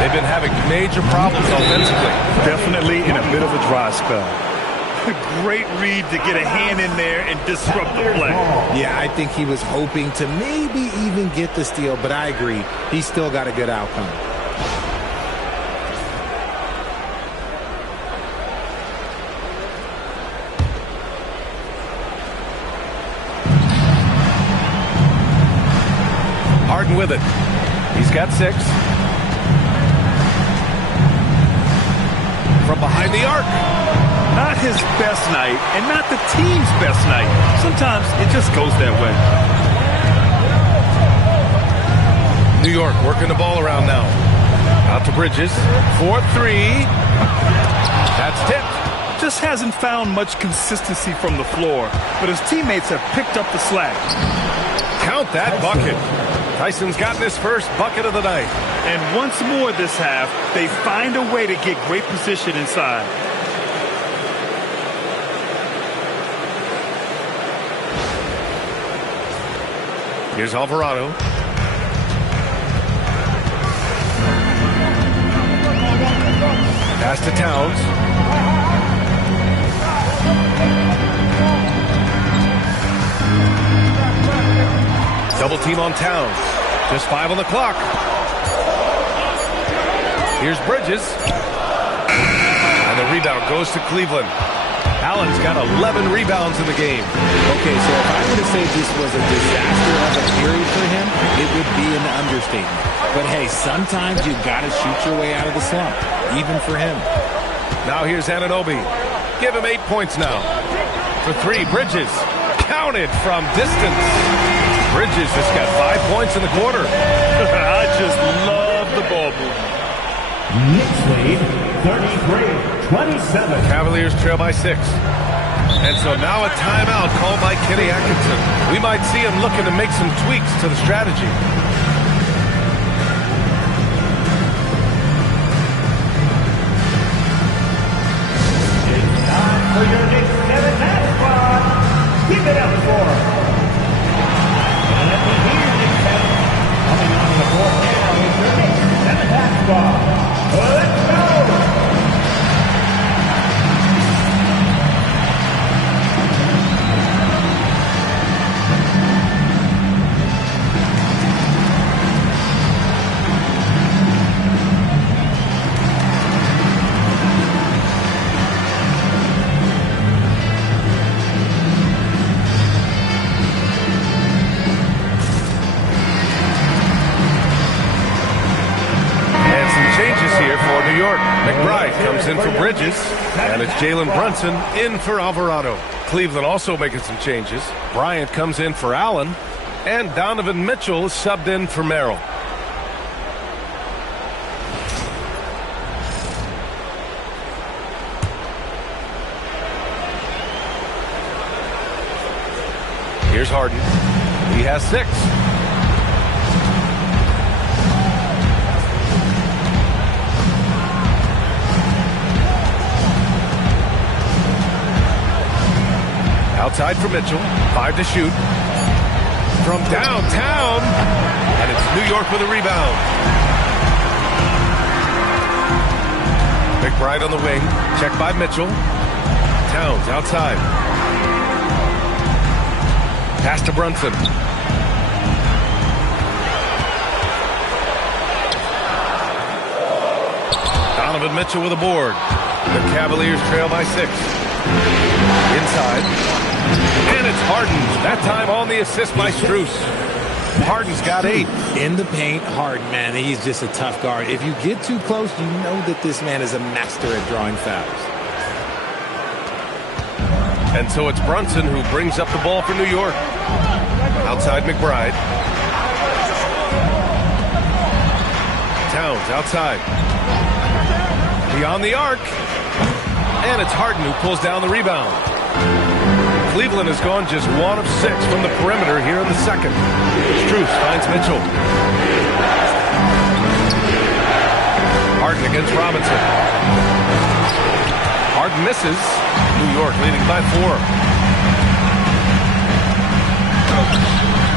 They've been having major problems offensively. Definitely in a bit of a dry spell. Great read to get a hand in there and disrupt the play. Yeah, I think he was hoping to maybe even get the steal, but I agree. He still got a good outcome. Harden with it. He's got 6. From behind the arc. Not his best night, and not the team's best night. Sometimes it just goes that way. New York working the ball around now. Out to Bridges. 4-3. That's tipped. Just hasn't found much consistency from the floor, but his teammates have picked up the slack. Count that bucket. Tyson's gotten his first bucket of the night. And once more this half, they find a way to get great position inside. Here's Alvarado. Pass to Towns. Double team on Towns. Just 5 on the clock. Here's Bridges. And the rebound goes to Cleveland. Allen's got 11 rebounds in the game. Okay, so if I were to say this was a disaster of a period for him, it would be an understatement. But hey, sometimes you got to shoot your way out of the slump, even for him. Now here's Anunoby. Give him 8 points now. For 3, Bridges. Counted from distance. Bridges has got 5 points in the quarter. I just love the ball movement. Knicks lead 33-27. Cavaliers trail by 6. And so now a timeout called by Kenny Atkinson. We might see him looking to make some tweaks to the strategy. It's time for your Knicks 7-man squad. Keep it up for him. And let me hear Knicks fans coming on the court now is your Knicks 7-man squad. Let's go! New York. McBride comes in for Bridges, and it's Jalen Brunson in for Alvarado. Cleveland also making some changes. Bryant comes in for Allen, and Donovan Mitchell is subbed in for Merrill. Here's Harden. He has 6. Outside for Mitchell. 5 to shoot. From downtown. And it's New York with a rebound. McBride on the wing. Checked by Mitchell. Towns outside. Pass to Brunson. Donovan Mitchell with a board. The Cavaliers trail by 6. Inside. And it's Harden. That time on the assist by Strus. Harden's got 8. In the paint, Harden, man, he's just a tough guard. If you get too close, you know that this man is a master at drawing fouls. And so it's Brunson who brings up the ball for New York. Outside McBride. Towns outside. Beyond the arc. And it's Harden who pulls down the rebound. Cleveland has gone just 1 of 6 from the perimeter here in the second. Strus finds Mitchell. Harden against Robinson. Harden misses. New York leading by 4.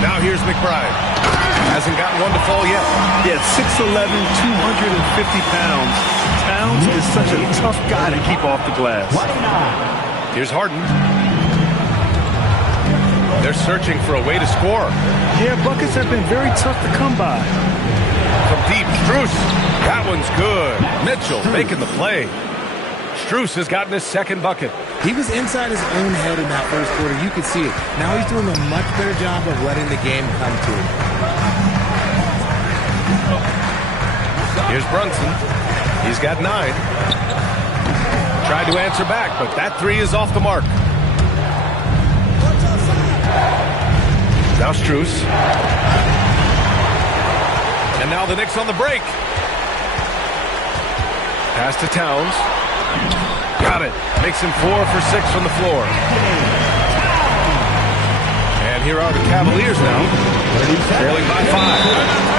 Now here's McBride. Hasn't gotten one to fall yet. Yeah, 6'11", 250 pounds. Towns is such a tough guy to keep off the glass. Here's Harden. They're searching for a way to score. Yeah, buckets have been very tough to come by. From deep, Strus. That one's good. Mitchell making the play. Strus has gotten his second bucket. He was inside his own head in that first quarter. You could see it. Now he's doing a much better job of letting the game come to him. Here's Brunson. He's got 9. Tried to answer back, but that 3 is off the mark. Now Strus. And now the Knicks on the break. Pass to Towns. Got it. Makes him 4 for 6 from the floor. And here are the Cavaliers now. Trailing by 5.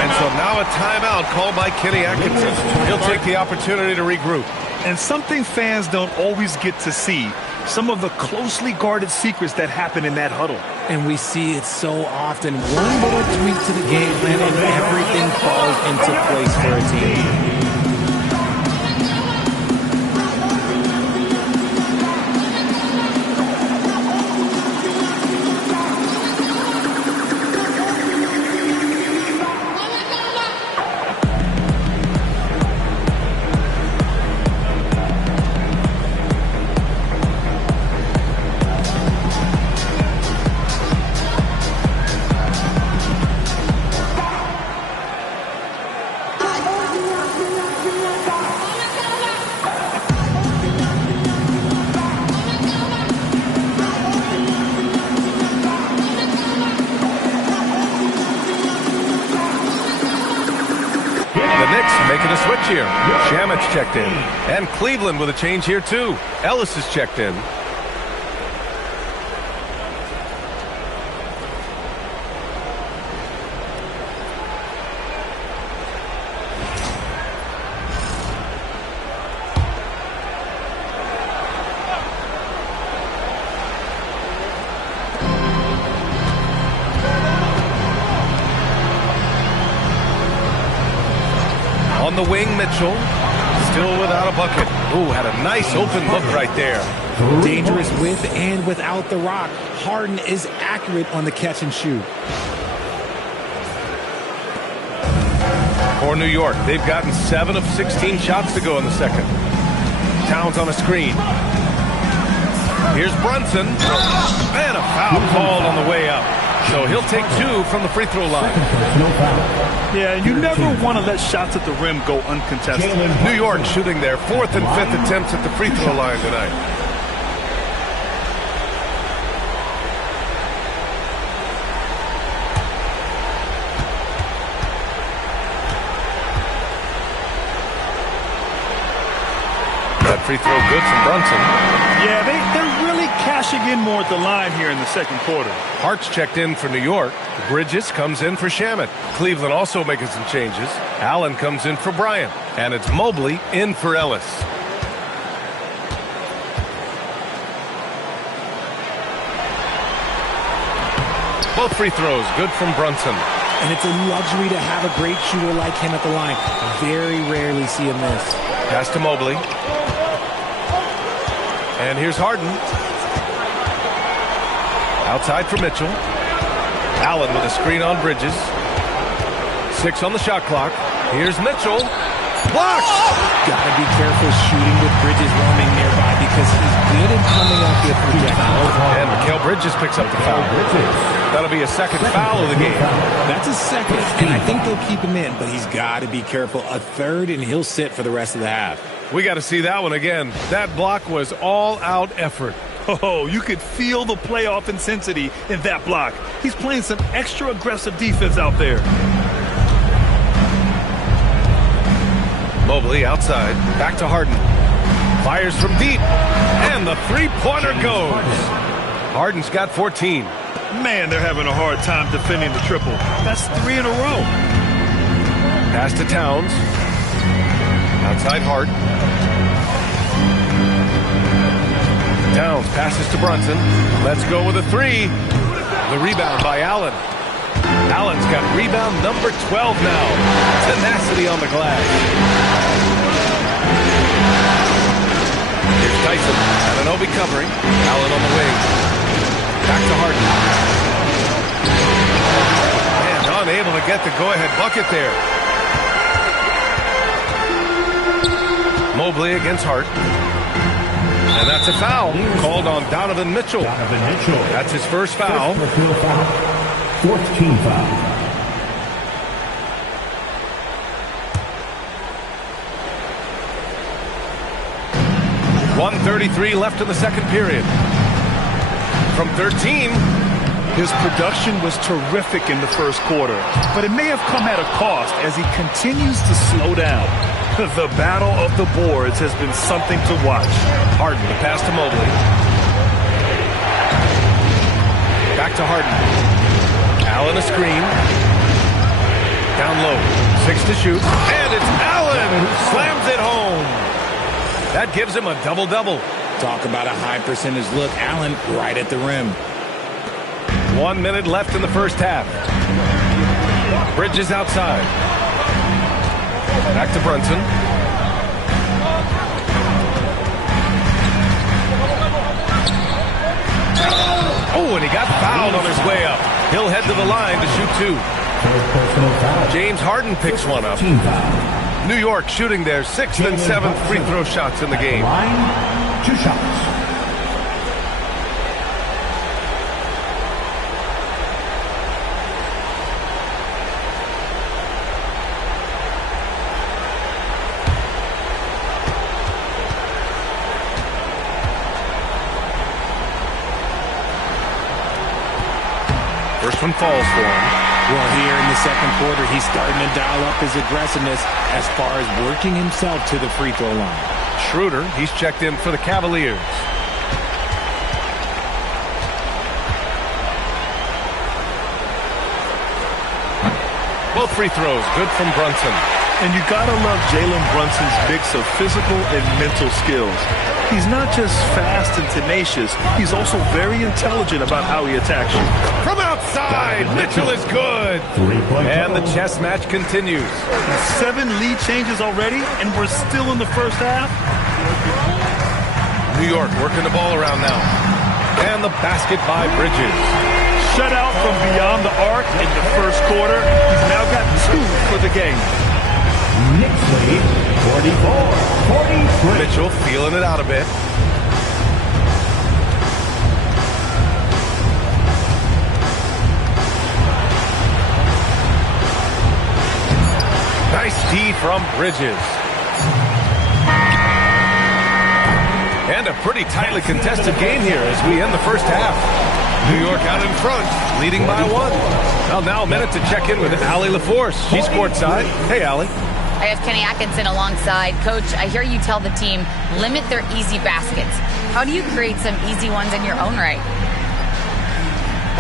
And so now a timeout called by Kenny Atkinson. He'll take the opportunity to regroup. And something fans don't always get to see. Some of the closely guarded secrets that happen in that huddle. And we see it so often. One little tweak to the game plan and everything falls into place for a team. Here, Shamit's checked in, and Cleveland with a change here too. Ellis is checked in. On the wing, Mitchell, still without a bucket. Ooh, had a nice open look right there. Dangerous with and without the rock. Harden is accurate on the catch and shoot. For New York, they've gotten 7 of 16 shots to go in the second. Towns on a screen. Here's Brunson. And a foul called on the way up. So he'll take 2 from the free throw line. Yeah, you never want to let shots at the rim go uncontested. New York shooting their 4th and 5th attempts at the free throw line tonight. That free throw good from Brunson. Yeah, they're really cashing in more at the line here in the second quarter. Hart's checked in for New York. Bridges comes in for Shamit. Cleveland also making some changes. Allen comes in for Bryant. And it's Mobley in for Ellis. Both free throws good from Brunson. And it's a luxury to have a great shooter like him at the line. Very rarely see him miss. Pass to Mobley. And here's Harden. Outside for Mitchell. Allen with a screen on Bridges. 6 on the shot clock. Here's Mitchell. Blocked! Gotta be careful shooting with Bridges roaming nearby because he's good at coming up with projectiles. And Mikal Bridges picks up the foul. That'll be a second foul of the game. That's a second, and I think they'll keep him in, but he's got to be careful. A third, and he'll sit for the rest of the half. We got to see that one again. That block was all-out effort. Oh, you could feel the playoff intensity in that block. He's playing some extra aggressive defense out there. Mobley outside. Back to Harden. Fires from deep. And the three-pointer goes. Harden's got 14. Man, they're having a hard time defending the triple. That's 3 in a row. Pass to Towns. Outside Hart. Towns passes to Brunson. Let's go with a 3. The rebound by Allen. Allen's got rebound number 12 now. Tenacity on the glass. Here's Tyson. Anunoby covering. Allen on the wing. Back to Harden. And unable to get the go-ahead bucket there. Mobley against Hart. And that's a foul called on Donovan Mitchell. That's his first foul. 14 foul. .133 left in the second period. From 13. His production was terrific in the first quarter, but it may have come at a cost as he continues to slow down. The battle of the boards has been something to watch. Harden, the pass to Mobley. Back to Harden. Allen a screen. Down low. 6 to shoot. And it's Allen who slams it home. That gives him a double-double. Talk about a high percentage look. Allen right at the rim. 1 minute left in the first half. Bridges outside. Back to Brunson. Oh, and he got fouled on his way up. He'll head to the line to shoot 2. James Harden picks one up. New York shooting their 6th and 7th free throw shots in the game. 2 shots. First one falls for him. Well, here in the second quarter, he's starting to dial up his aggressiveness as far as working himself to the free throw line. Schroeder, he's checked in for the Cavaliers. Both free throws, good from Brunson. And you gotta love Jalen Brunson's mix of physical and mental skills. He's not just fast and tenacious, he's also very intelligent about how he attacks you. From outside, Mitchell is good. And the chess match continues. 7 lead changes already, and we're still in the first half. New York working the ball around now. And the basket by Bridges. Shut out from beyond the arc in the first quarter. He's now got 2 for the game. Knicks lead 44-43. Mitchell feeling it out a bit. Nice D from Bridges. And a pretty tightly contested game here as we end the first half. New York out in front, leading by 1. Well, now a minute to check in with Allie LaForce. She's courtside. Hey, Allie. I have Kenny Atkinson alongside. Coach, I hear you tell the team, limit their easy baskets. How do you create some easy ones in your own right?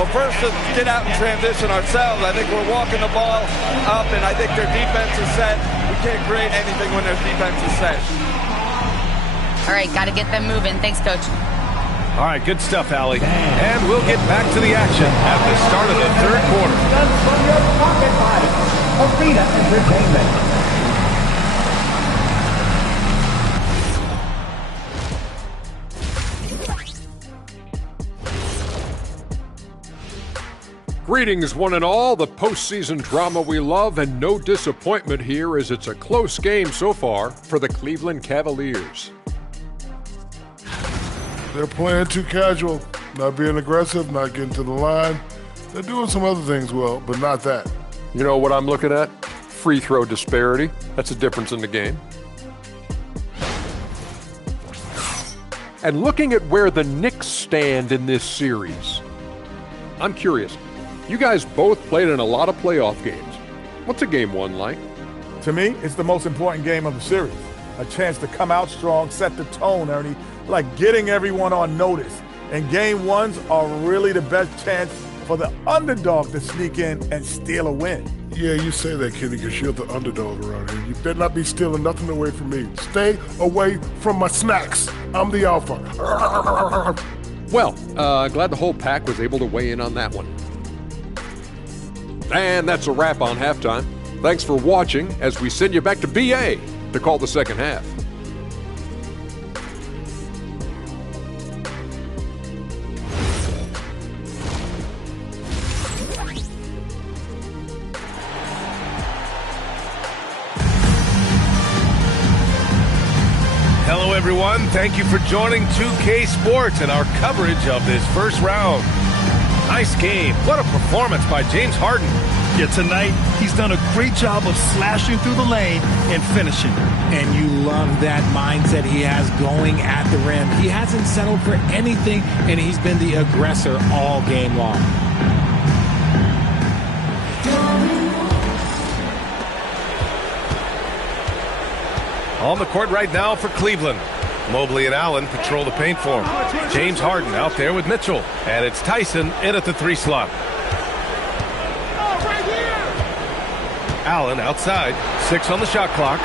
Well, first, to get out and transition ourselves. I think we're walking the ball up, and I think their defense is set. We can't create anything when their defense is set. All right, got to get them moving. Thanks, Coach. All right, good stuff, Allie. And we'll get back to the action at the start of the third quarter. From your pocket by Arena Entertainment. Greetings, one and all. The postseason drama we love, and no disappointment here as it's a close game so far for the Cleveland Cavaliers. They're playing too casual, not being aggressive, not getting to the line. They're doing some other things well, but not that. You know what I'm looking at? Free throw disparity. That's a difference in the game. And looking at where the Knicks stand in this series, I'm curious. You guys both played in a lot of playoff games. What's a game 1 like? To me, it's the most important game of the series. A chance to come out strong, set the tone, Ernie, like getting everyone on notice. And game ones are really the best chance for the underdog to sneak in and steal a win. Yeah, you say that, Kenny, because you're the underdog around here. You better not be stealing nothing away from me. Stay away from my snacks. I'm the alpha. Well, glad the whole pack was able to weigh in on that one. And that's a wrap on halftime. Thanks for watching as we send you back to BA to call the second half. Hello, everyone. Thank you for joining 2K Sports and our coverage of this first round. Nice game. What a performance by James Harden. Yeah, tonight, he's done a great job of slashing through the lane and finishing. And you love that mindset he has going at the rim. He hasn't settled for anything, and he's been the aggressor all game long. On the court right now for Cleveland. Mobley and Allen patrol the paint for him. James Harden out there with Mitchell. And it's Tyson in at the 3 slot. Allen outside. 6 on the shot clock.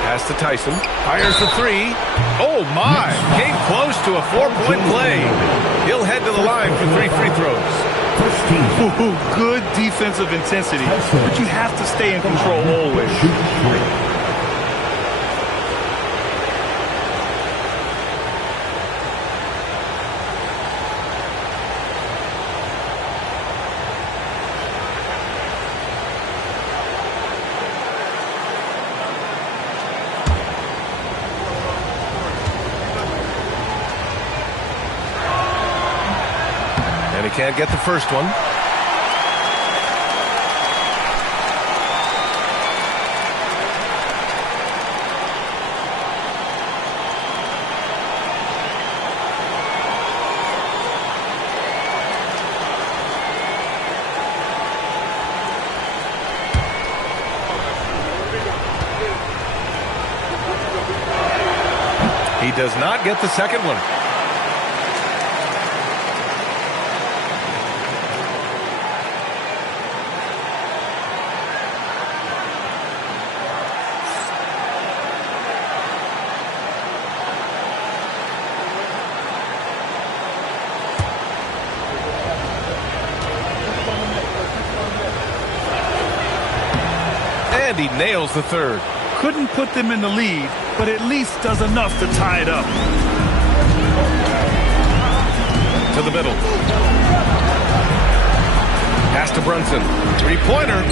Pass to Tyson. Fires the 3. Oh, my. Came close to a 4-point play. He'll head to the line for 3 free throws. Ooh, good defensive intensity, but you have to stay in control always. Can't get the first one. He does not get the second one. And he nails the third. Couldn't put them in the lead, but at least does enough to tie it up. To the middle. Pass to Brunson. 3-pointer.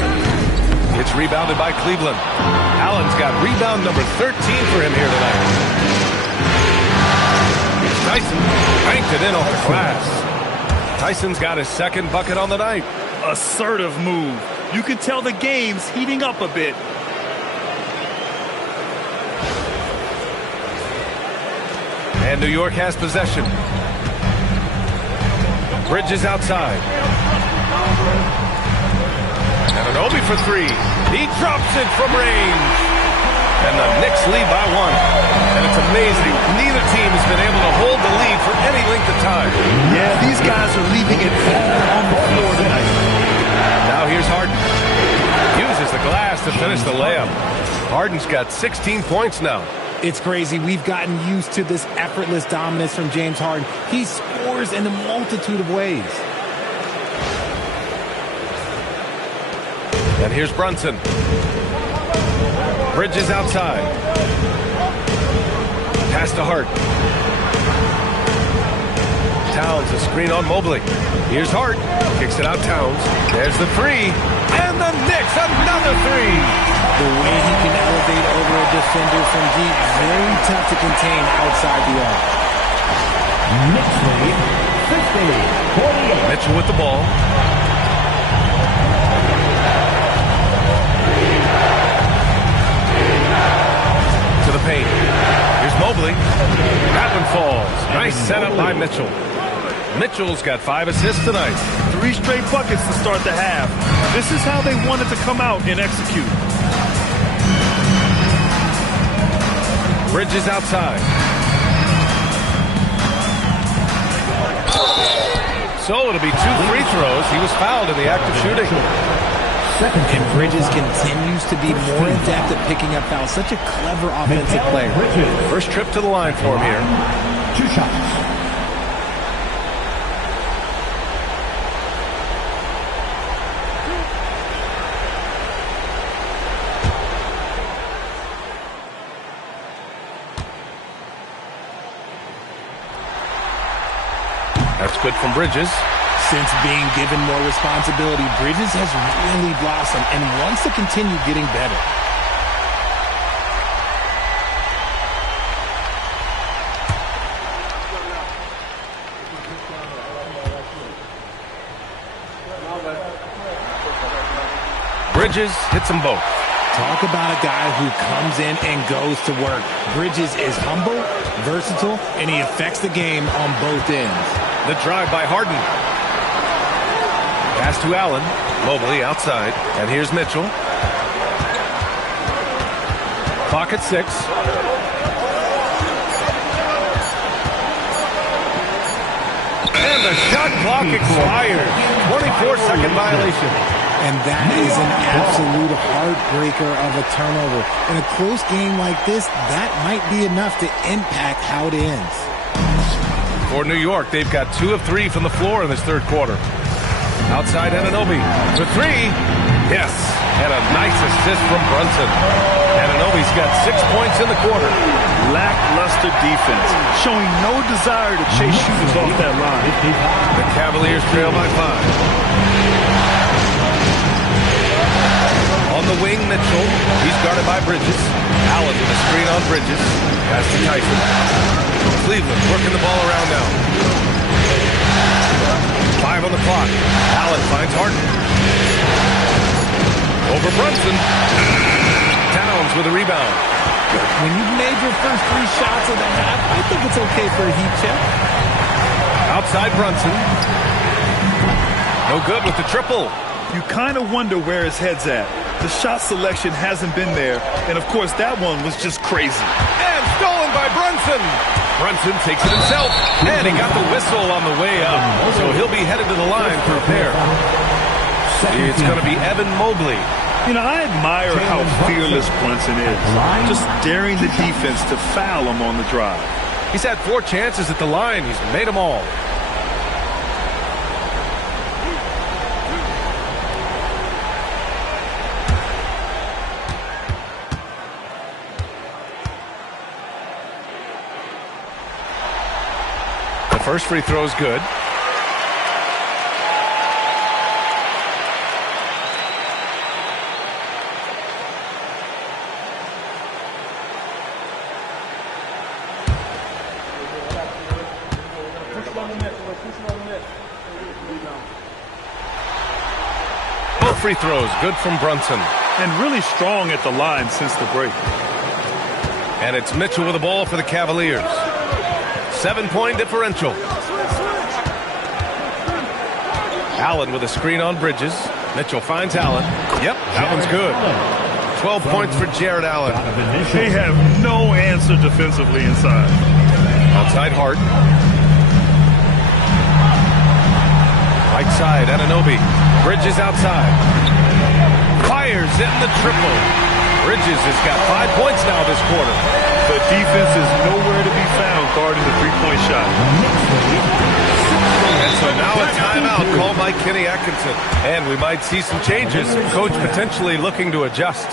It's rebounded by Cleveland. Allen's got rebound number 13 for him here tonight. Tyson banked it in off the glass. Tyson's got his second bucket on the night. Assertive move. You can tell the game's heating up a bit. And New York has possession. Bridges outside. And an Obi for 3. He drops it from range. And the Knicks lead by 1. And it's amazing. Neither team has been able to hold the lead for any length of time. Yeah, these guys are leaving it all on the floor tonight. Now here's Harden. Uses the glass to finish the layup. Harden's got 16 points now. It's crazy. We've gotten used to this effortless dominance from James Harden. He scores in a multitude of ways. And here's Brunson. Bridges outside. Pass to Hart. Towns, a screen on Mobley. Here's Hart. Kicks it out Towns. There's the 3. And the Knicks, another 3. The way he can elevate over a defender from deep, very tough to contain outside the arc. Mitchell with the ball. To the paint. Here's Mobley. That one falls. Nice setup by Mitchell. Mitchell's got 5 assists tonight. 3 straight buckets to start the half. This is how they wanted to come out and execute. Bridges outside. So it'll be 2 free throws. He was fouled in the act of shooting. And Bridges continues to be more adept at picking up fouls. Such a clever offensive player. First trip to the line for him here. 2 shots. That's good from Bridges. Since being given more responsibility, Bridges has really blossomed and wants to continue getting better. Bridges hits them both. Talk about a guy who comes in and goes to work. Bridges is humble, versatile, and he affects the game on both ends. The drive by Harden. Pass to Allen. Mobley outside. And here's Mitchell. Clock at 6. And the shot clock expires. 24-second violation. And that is an absolute heartbreaker of a turnover. In a close game like this, that might be enough to impact how it ends. For New York, they've got 2 of 3 from the floor in this third quarter. Outside Anunoby for 3. Yes, and a nice assist from Brunson. Anunoby's got 6 points in the quarter. Lackluster defense, showing no desire to chase shooters off that line. The Cavaliers trail by 5. On the wing, Mitchell. He's guarded by Bridges. Allen with a screen on Bridges. Pass to Tyson. Cleveland working the ball around now. 5 on the clock. Allen finds Harden. Over Brunson. Towns with a rebound. When you've made your first 3 shots of the half, I think it's okay for a heat check. Outside Brunson. No good with the triple. You kind of wonder where his head's at. The shot selection hasn't been there, and of course that one was just crazy. And stolen by Brunson. Brunson takes it himself, and he got the whistle on the way up, so he'll be headed to the line for a pair. It's going to be Evan Mobley. You know, I admire how fearless Brunson is, just daring the defense to foul him on the drive. He's had 4 chances at the line. He's made them all. First free throw is good. Both free throws good from Brunson. And really strong at the line since the break. And it's Mitchell with the ball for the Cavaliers. 7-point differential. Allen with a screen on Bridges. Mitchell finds Allen. Yep, that one's good. 12 points for Jared Allen. They have no answer defensively inside. Outside Hart. Right side, Anunoby. Bridges outside. Fires in the triple. Bridges has got 5 points now this quarter. The defense is nowhere to be found guarding the three-point shot. And so now a timeout called by Kenny Atkinson. And we might see some changes. Coach potentially looking to adjust.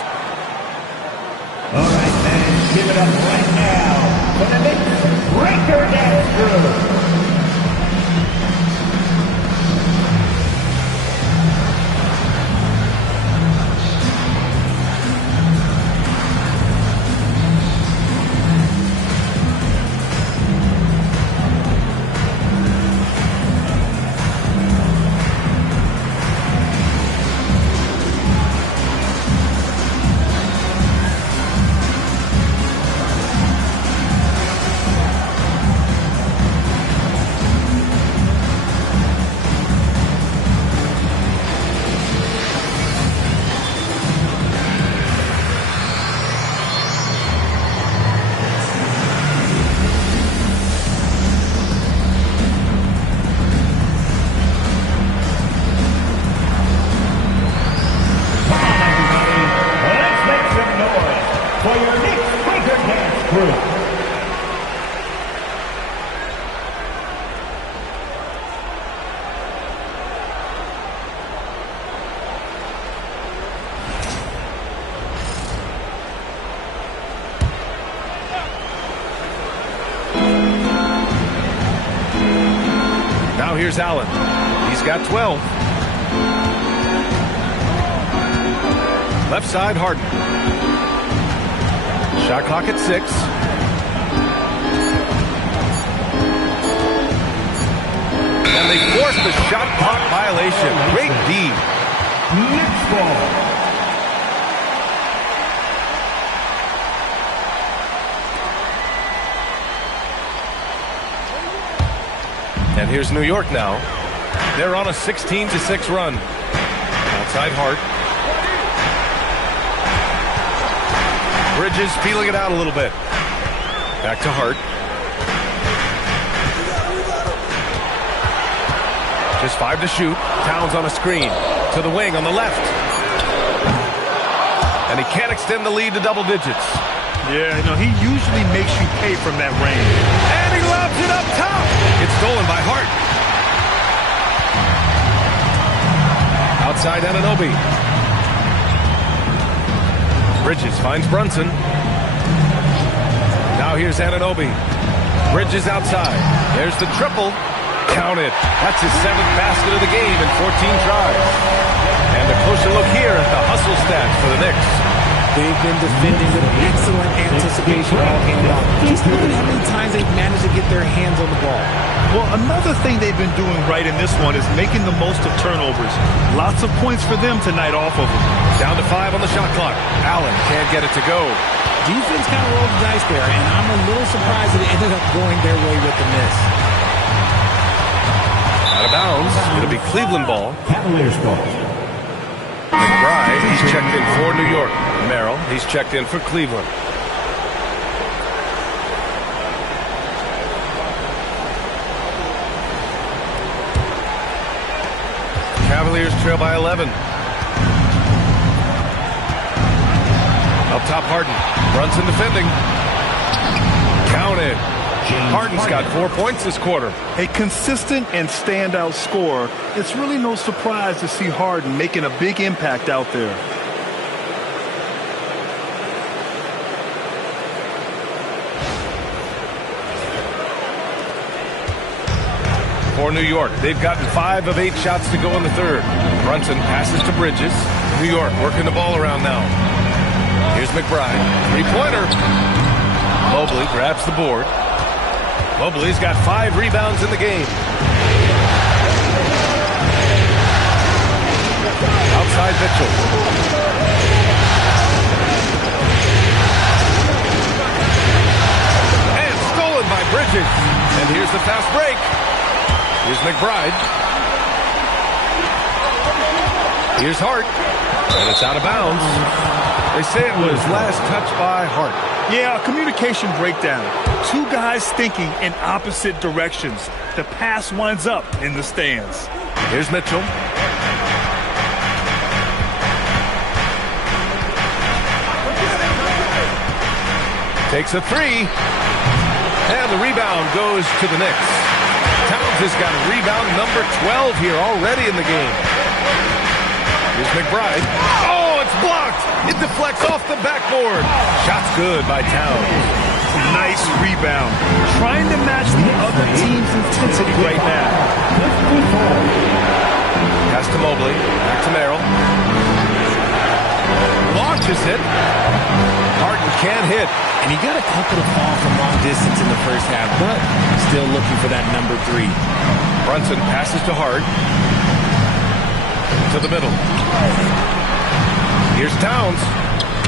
All right, man, give it up right now for the Knicks breaker dance crew. Here's Allen. He's got 12. Left side, Harden. Shot clock at 6. And they forced the shot clock violation. Great D. Next ball. And here's New York now. They're on a 16-6 run. Outside Hart. Bridges feeling it out a little bit. Back to Hart. Just 5 to shoot. Towns on a screen. To the wing on the left. And he can't extend the lead to double digits. Yeah, he usually makes you pay from that range. And he lobs it up top. It's stolen by Hart. Outside Anunoby. Bridges finds Brunson. Now here's Anunoby. Bridges outside. There's the triple. Count it. That's his 7th basket of the game in 14 tries. And a closer look here at the hustle stats for the Knicks. They've been defending with excellent anticipation all game long. Just look at how many times they've managed to get their hands on the ball. Well, another thing they've been doing right in this one is making the most of turnovers. Lots of points for them tonight off of them. Down to 5 on the shot clock. Allen can't get it to go. Defense kind of rolled the dice there, and I'm a little surprised that it ended up going their way with the miss. Out of bounds. It'll be Cleveland ball. Cavaliers ball. McBride, he's checked in for New York. Merrill, he's checked in for Cleveland. Cavaliers trail by 11. Up top, Harden. Brunson defending. Counted. Harden's got 4 points this quarter. A consistent and standout scorer. It's really no surprise to see Harden making a big impact out there. For New York, they've gotten 5 of 8 shots to go in the third. Brunson passes to Bridges. New York working the ball around now. Here's McBride. 3-pointer. Mobley grabs the board. Mobley's got 5 rebounds in the game. Outside Mitchell. And stolen by Bridges. And here's the fast break. Here's McBride. Here's Hart. And it's out of bounds. They say it was last touched by Hart. Yeah, a communication breakdown. 2 guys thinking in opposite directions. The pass winds up in the stands. Here's Mitchell. Takes a 3. And the rebound goes to the Knicks. Towns has got rebound number 12 here already in the game. Here's McBride. Oh, it's blocked. It deflects off the backboard. Shot's good by Towns. Nice rebound. Trying to match the other team's intensity right now. Pass to Mobley. Back to Merrill. Launches it. Harden can't hit. And he got a couple to fall from long distance in the first half, but still looking for that number 3. Brunson passes to Hart. To the middle. Here's Towns.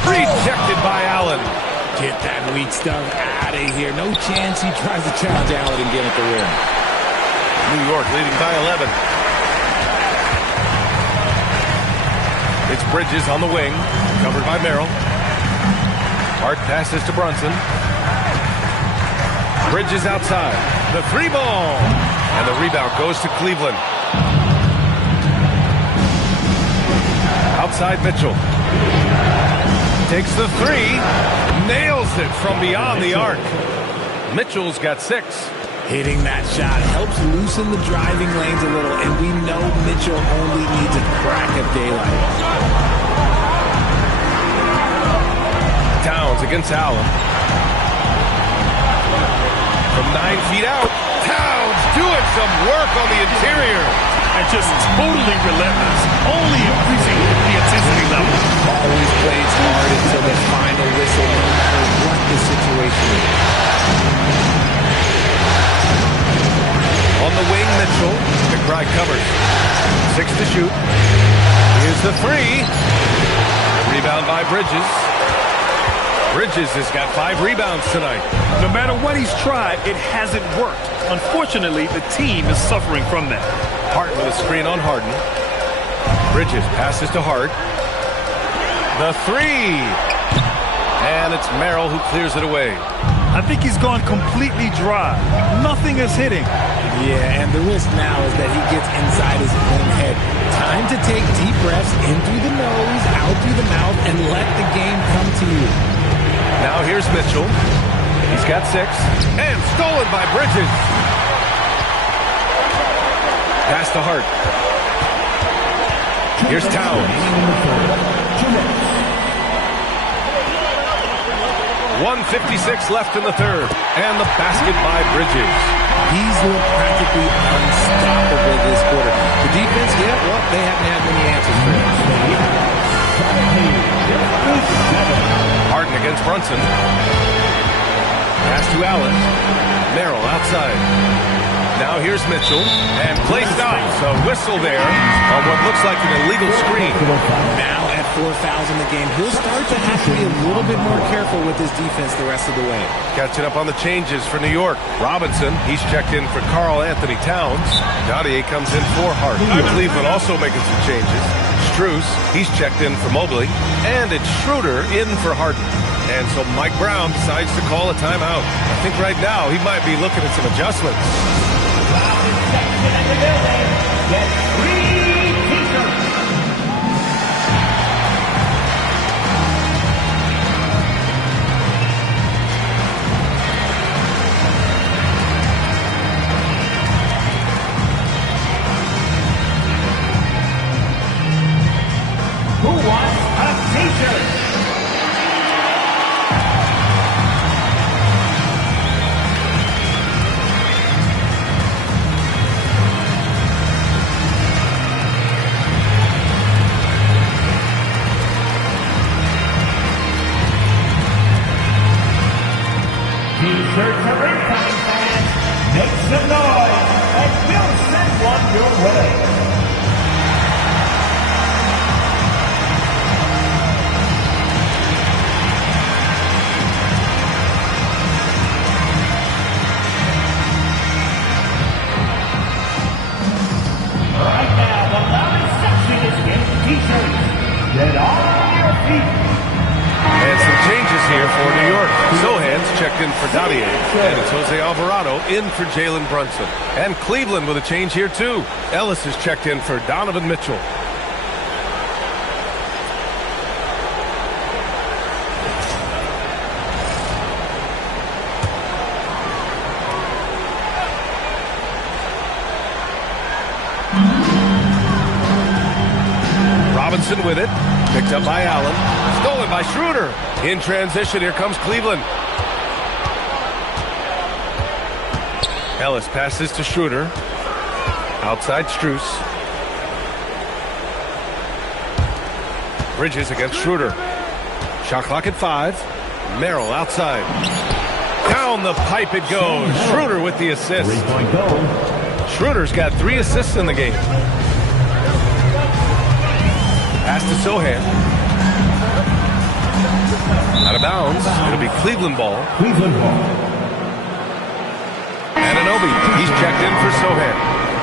Rejected by Allen. Get that weak stuff out of here. No chance he tries to challenge Allen and get at the rim. New York leading by 11. It's Bridges on the wing. Covered by Merrill. Hart passes to Brunson. Bridges outside. The 3 ball. And the rebound goes to Cleveland. Outside Mitchell. Takes the 3. Nails it from beyond the arc. Mitchell's got 6. Hitting that shot helps loosen the driving lanes a little, and we know Mitchell only needs a crack of daylight. Towns against Allen. From 9 feet out, Towns doing some work on the interior. And just totally relentless, only increasing the intensity level. Always plays hard until the final whistle, no matter what the situation is. On the wing, Mitchell. McBride covers. 6 to shoot. Here's the 3. Rebound by Bridges. Bridges has got 5 rebounds tonight. No matter what he's tried, it hasn't worked. Unfortunately, the team is suffering from that. Hart with a screen on Harden. Bridges passes to Hart. The 3. And it's Merrill who clears it away. I think he's gone completely dry. Nothing is hitting. Yeah, and the risk now is that he gets inside his own head. Time to take deep breaths in through the nose, out through the mouth, and let the game come to you. Now here's Mitchell. He's got 6. And stolen by Bridges. Pass to Hart. Here's Towns. 1:56 left in the third. And the basket by Bridges. He's looked practically unstoppable this quarter. The defense, yeah, well, they haven't had many answers for him. Harden against Brunson. Pass to Allen. Merrill outside. Now here's Mitchell. And play stops. A whistle there on what looks like an illegal screen. Now at 4 fouls in the game, he'll start to have to be a little bit more careful with his defense the rest of the way. Catching up on the changes for New York. Robinson, he's checked in for Karl Anthony Towns. Dottier comes in for Hart. Cleveland also making some changes. Strus, he's checked in for Mobley. And it's Schroeder in for Harden. And so Mike Brown decides to call a timeout. I think right now he might be looking at some adjustments. Who wants a t-shirt? T-shirts are incoming, fans. Make some noise, and we'll send one your way. Right now, the loudest section is getting t-shirts. Get on your feet. And some changes here for New York. Sohan's checked in for Dottier. And it's Jose Alvarado in for Jalen Brunson. And Cleveland with a change here too. Ellis is checked in for Donovan Mitchell. Robinson with it. Picked up by Allen. Stolen by Schroeder. In transition, here comes Cleveland. Ellis passes to Schroeder. Outside Strus. Bridges against Schroeder. Shot clock at 5. Merrill outside. Down the pipe it goes. Schroeder with the assist. Schroeder's got 3 assists in the game. Pass to Sohan. Out of bounds. It'll be Cleveland ball. Anunoby, he's checked in for Sohan.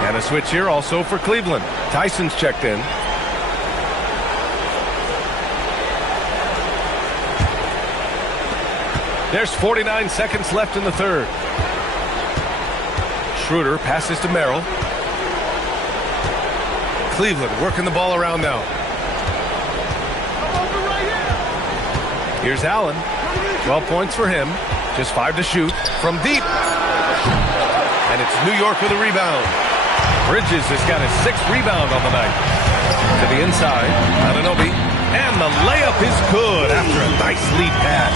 And a switch here also for Cleveland. Tyson's checked in. There's 49 seconds left in the third. Schroeder passes to Merrill. Cleveland working the ball around now. Here's Allen. 12 points for him. Just 5 to shoot from deep. And it's New York with a rebound. Bridges has got his 6th rebound on the night. To the inside. Anunoby. And the the layup is good after a nice lead pass.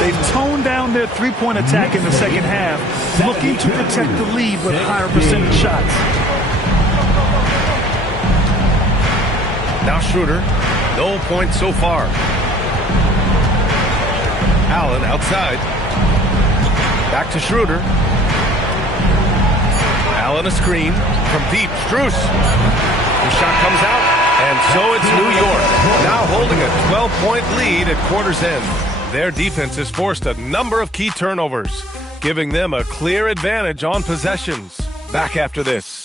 They've toned down their three-point attack in the second half, looking to protect the lead with higher percentage shots. Now Schroeder, no points so far. Allen outside. Back to Schroeder. Allen a screen from deep. Strus. The shot comes out, and so it's New York. Now holding a 12-point lead at quarter's end. Their defense has forced a number of key turnovers, giving them a clear advantage on possessions. Back after this.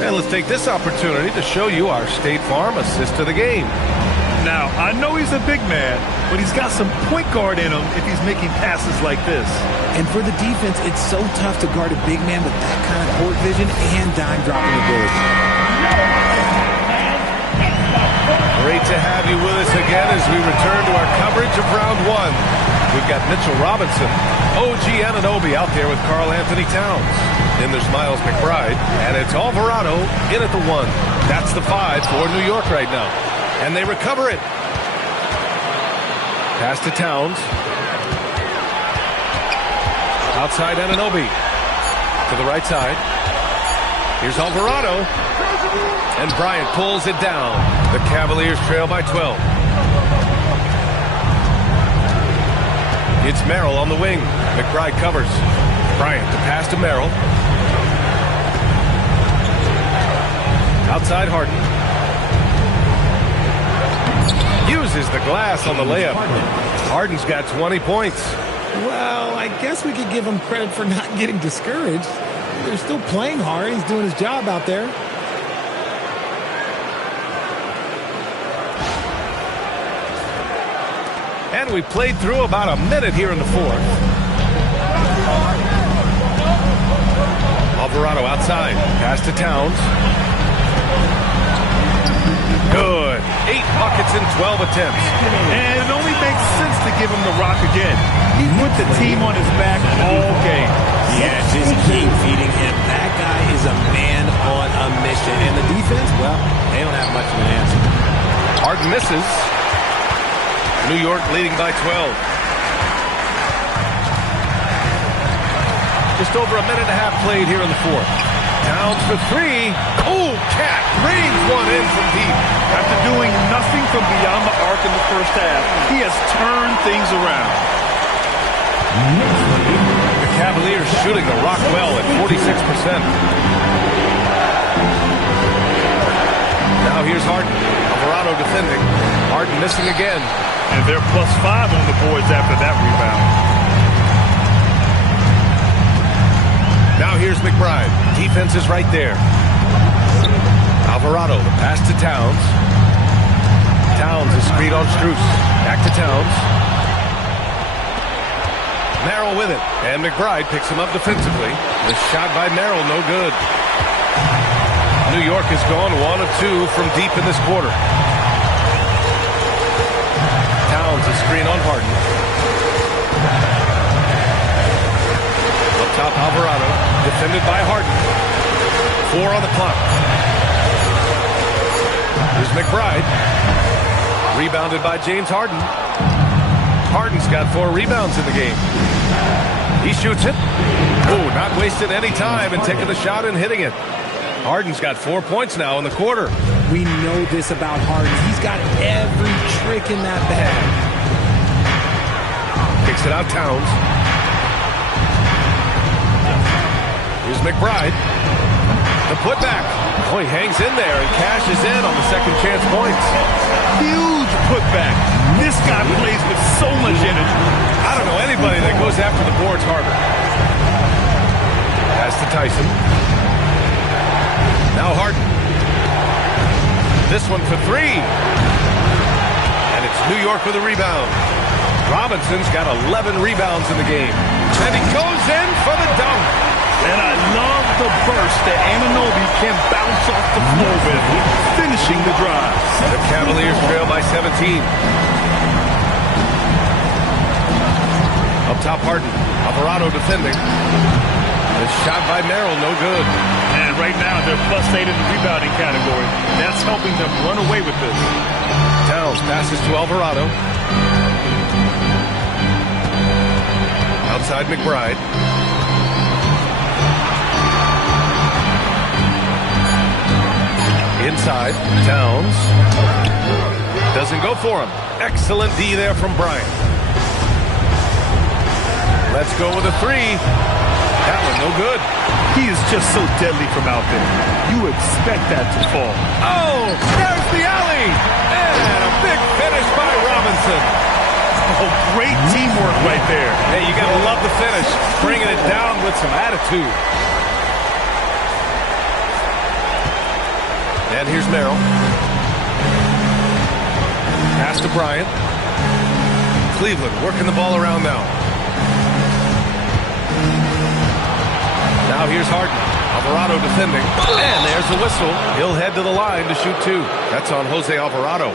And let's take this opportunity to show you our State Farm assist to the game. Now, I know he's a big man, but he's got some point guard in him if he's making passes like this. And for the defense, it's so tough to guard a big man with that kind of court vision and dime dropping ability. Great to have you with us again as we return to our coverage of round one. We've got Mitchell Robinson, OG Anunoby out there with Karl Anthony Towns. Then there's Miles McBride, and it's Alvarado in at the 1. That's the 5 for New York right now. And they recover it. Pass to Towns. Outside Anunoby. To the right side. Here's Alvarado. And Bryant pulls it down. The Cavaliers trail by 12. It's Merrill on the wing. McBride covers. Bryant to pass to Merrill. Outside Harden. Uses the glass on the layup. Harden's got 20 points. Well, I guess we could give him credit for not getting discouraged. They're still playing hard. He's doing his job out there. And we played through about a minute here in the fourth. Alvarado outside. Pass to Towns. Good. 8 buckets in 12 attempts. And it only makes sense to give him the rock again. He put the team on his back all game. Yeah, just keep feeding him. That guy is a man on a mission. And the defense, well, they don't have much of an answer. Harden misses. New York leading by 12. Just over a minute and a half played here in the fourth. Towns for 3. Oh, Cat brings one in from deep. After doing nothing from beyond the arc in the first half, he has turned things around. The Cavaliers shooting the rock well at 46%. Now here's Harden. Alvarado defending. Harden missing again. And they're +5 on the boards after that rebound. Now here's McBride. Defense is right there. Alvarado, the pass to Towns. Towns is screen on Strus. Back to Towns. Merrill with it. And McBride picks him up defensively. The shot by Merrill, no good. New York has gone 1 of 2 from deep in this quarter. Towns a screen on Harden. Up top, Alvarado. Defended by Harden. 4 on the clock. Here's McBride. Rebounded by James Harden. Harden's got 4 rebounds in the game. He shoots it. Oh, not wasting any time and taking the shot and hitting it. Harden's got 4 points now in the quarter. We know this about Harden. He's got every trick in that bag. Kicks it out Towns. Here's McBride. The putback. Oh, he hangs in there and cashes in on the second chance points. Huge putback. This guy plays with so much energy. I don't know anybody that goes after the boards harder. Pass to Tyson. Now Harden. This one for 3. And it's New York with a rebound. Robinson's got 11 rebounds in the game. And he goes in for the dunk. And I love the burst that Anunoby can bounce off the floor with, finishing the drive. The Cavaliers trail by 17. Up top, Harden. Alvarado defending. A shot by Merrill, no good. And right now, they're +8 in the rebounding category. That's helping them run away with this. Towns passes to Alvarado. Outside McBride. Inside, Towns. Doesn't go for him. Excellent D there from Bryant. Let's go with a three. That one no good. He is just so deadly from out there. You expect that to fall. Oh, there's the alley. And a big finish by Robinson. Oh, great teamwork right there. Hey, you got to love the finish. Bringing it down with some attitude. And here's Merrill. Pass to Bryant. Cleveland working the ball around now. Now here's Harden. Alvarado defending. And there's the whistle. He'll head to the line to shoot two. That's on Jose Alvarado.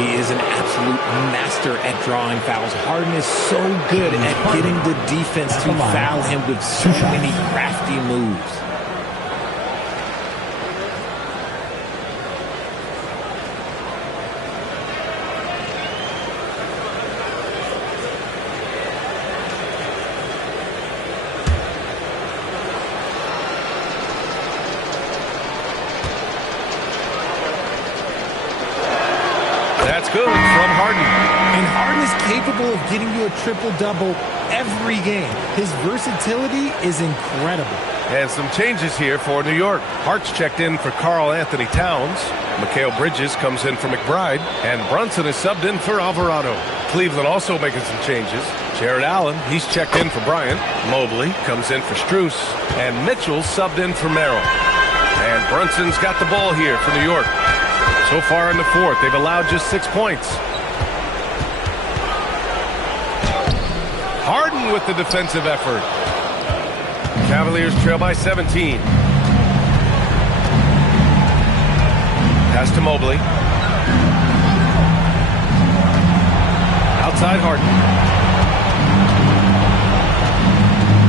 He is an absolute master at drawing fouls. Harden is so good at getting the defense to foul him with so many crafty moves. That's good from Harden. And Harden is capable of getting you a triple-double every game. His versatility is incredible. And some changes here for New York. Hart's checked in for Karl Anthony Towns. Mikal Bridges comes in for McBride. And Brunson is subbed in for Alvarado. Cleveland also making some changes. Jared Allen, he's checked in for Bryant. Mobley comes in for Strus. And Mitchell subbed in for Merrill. And Brunson's got the ball here for New York. So far in the fourth, they've allowed just 6 points. Harden with the defensive effort. Cavaliers trail by 17. Pass to Mobley. Outside Harden.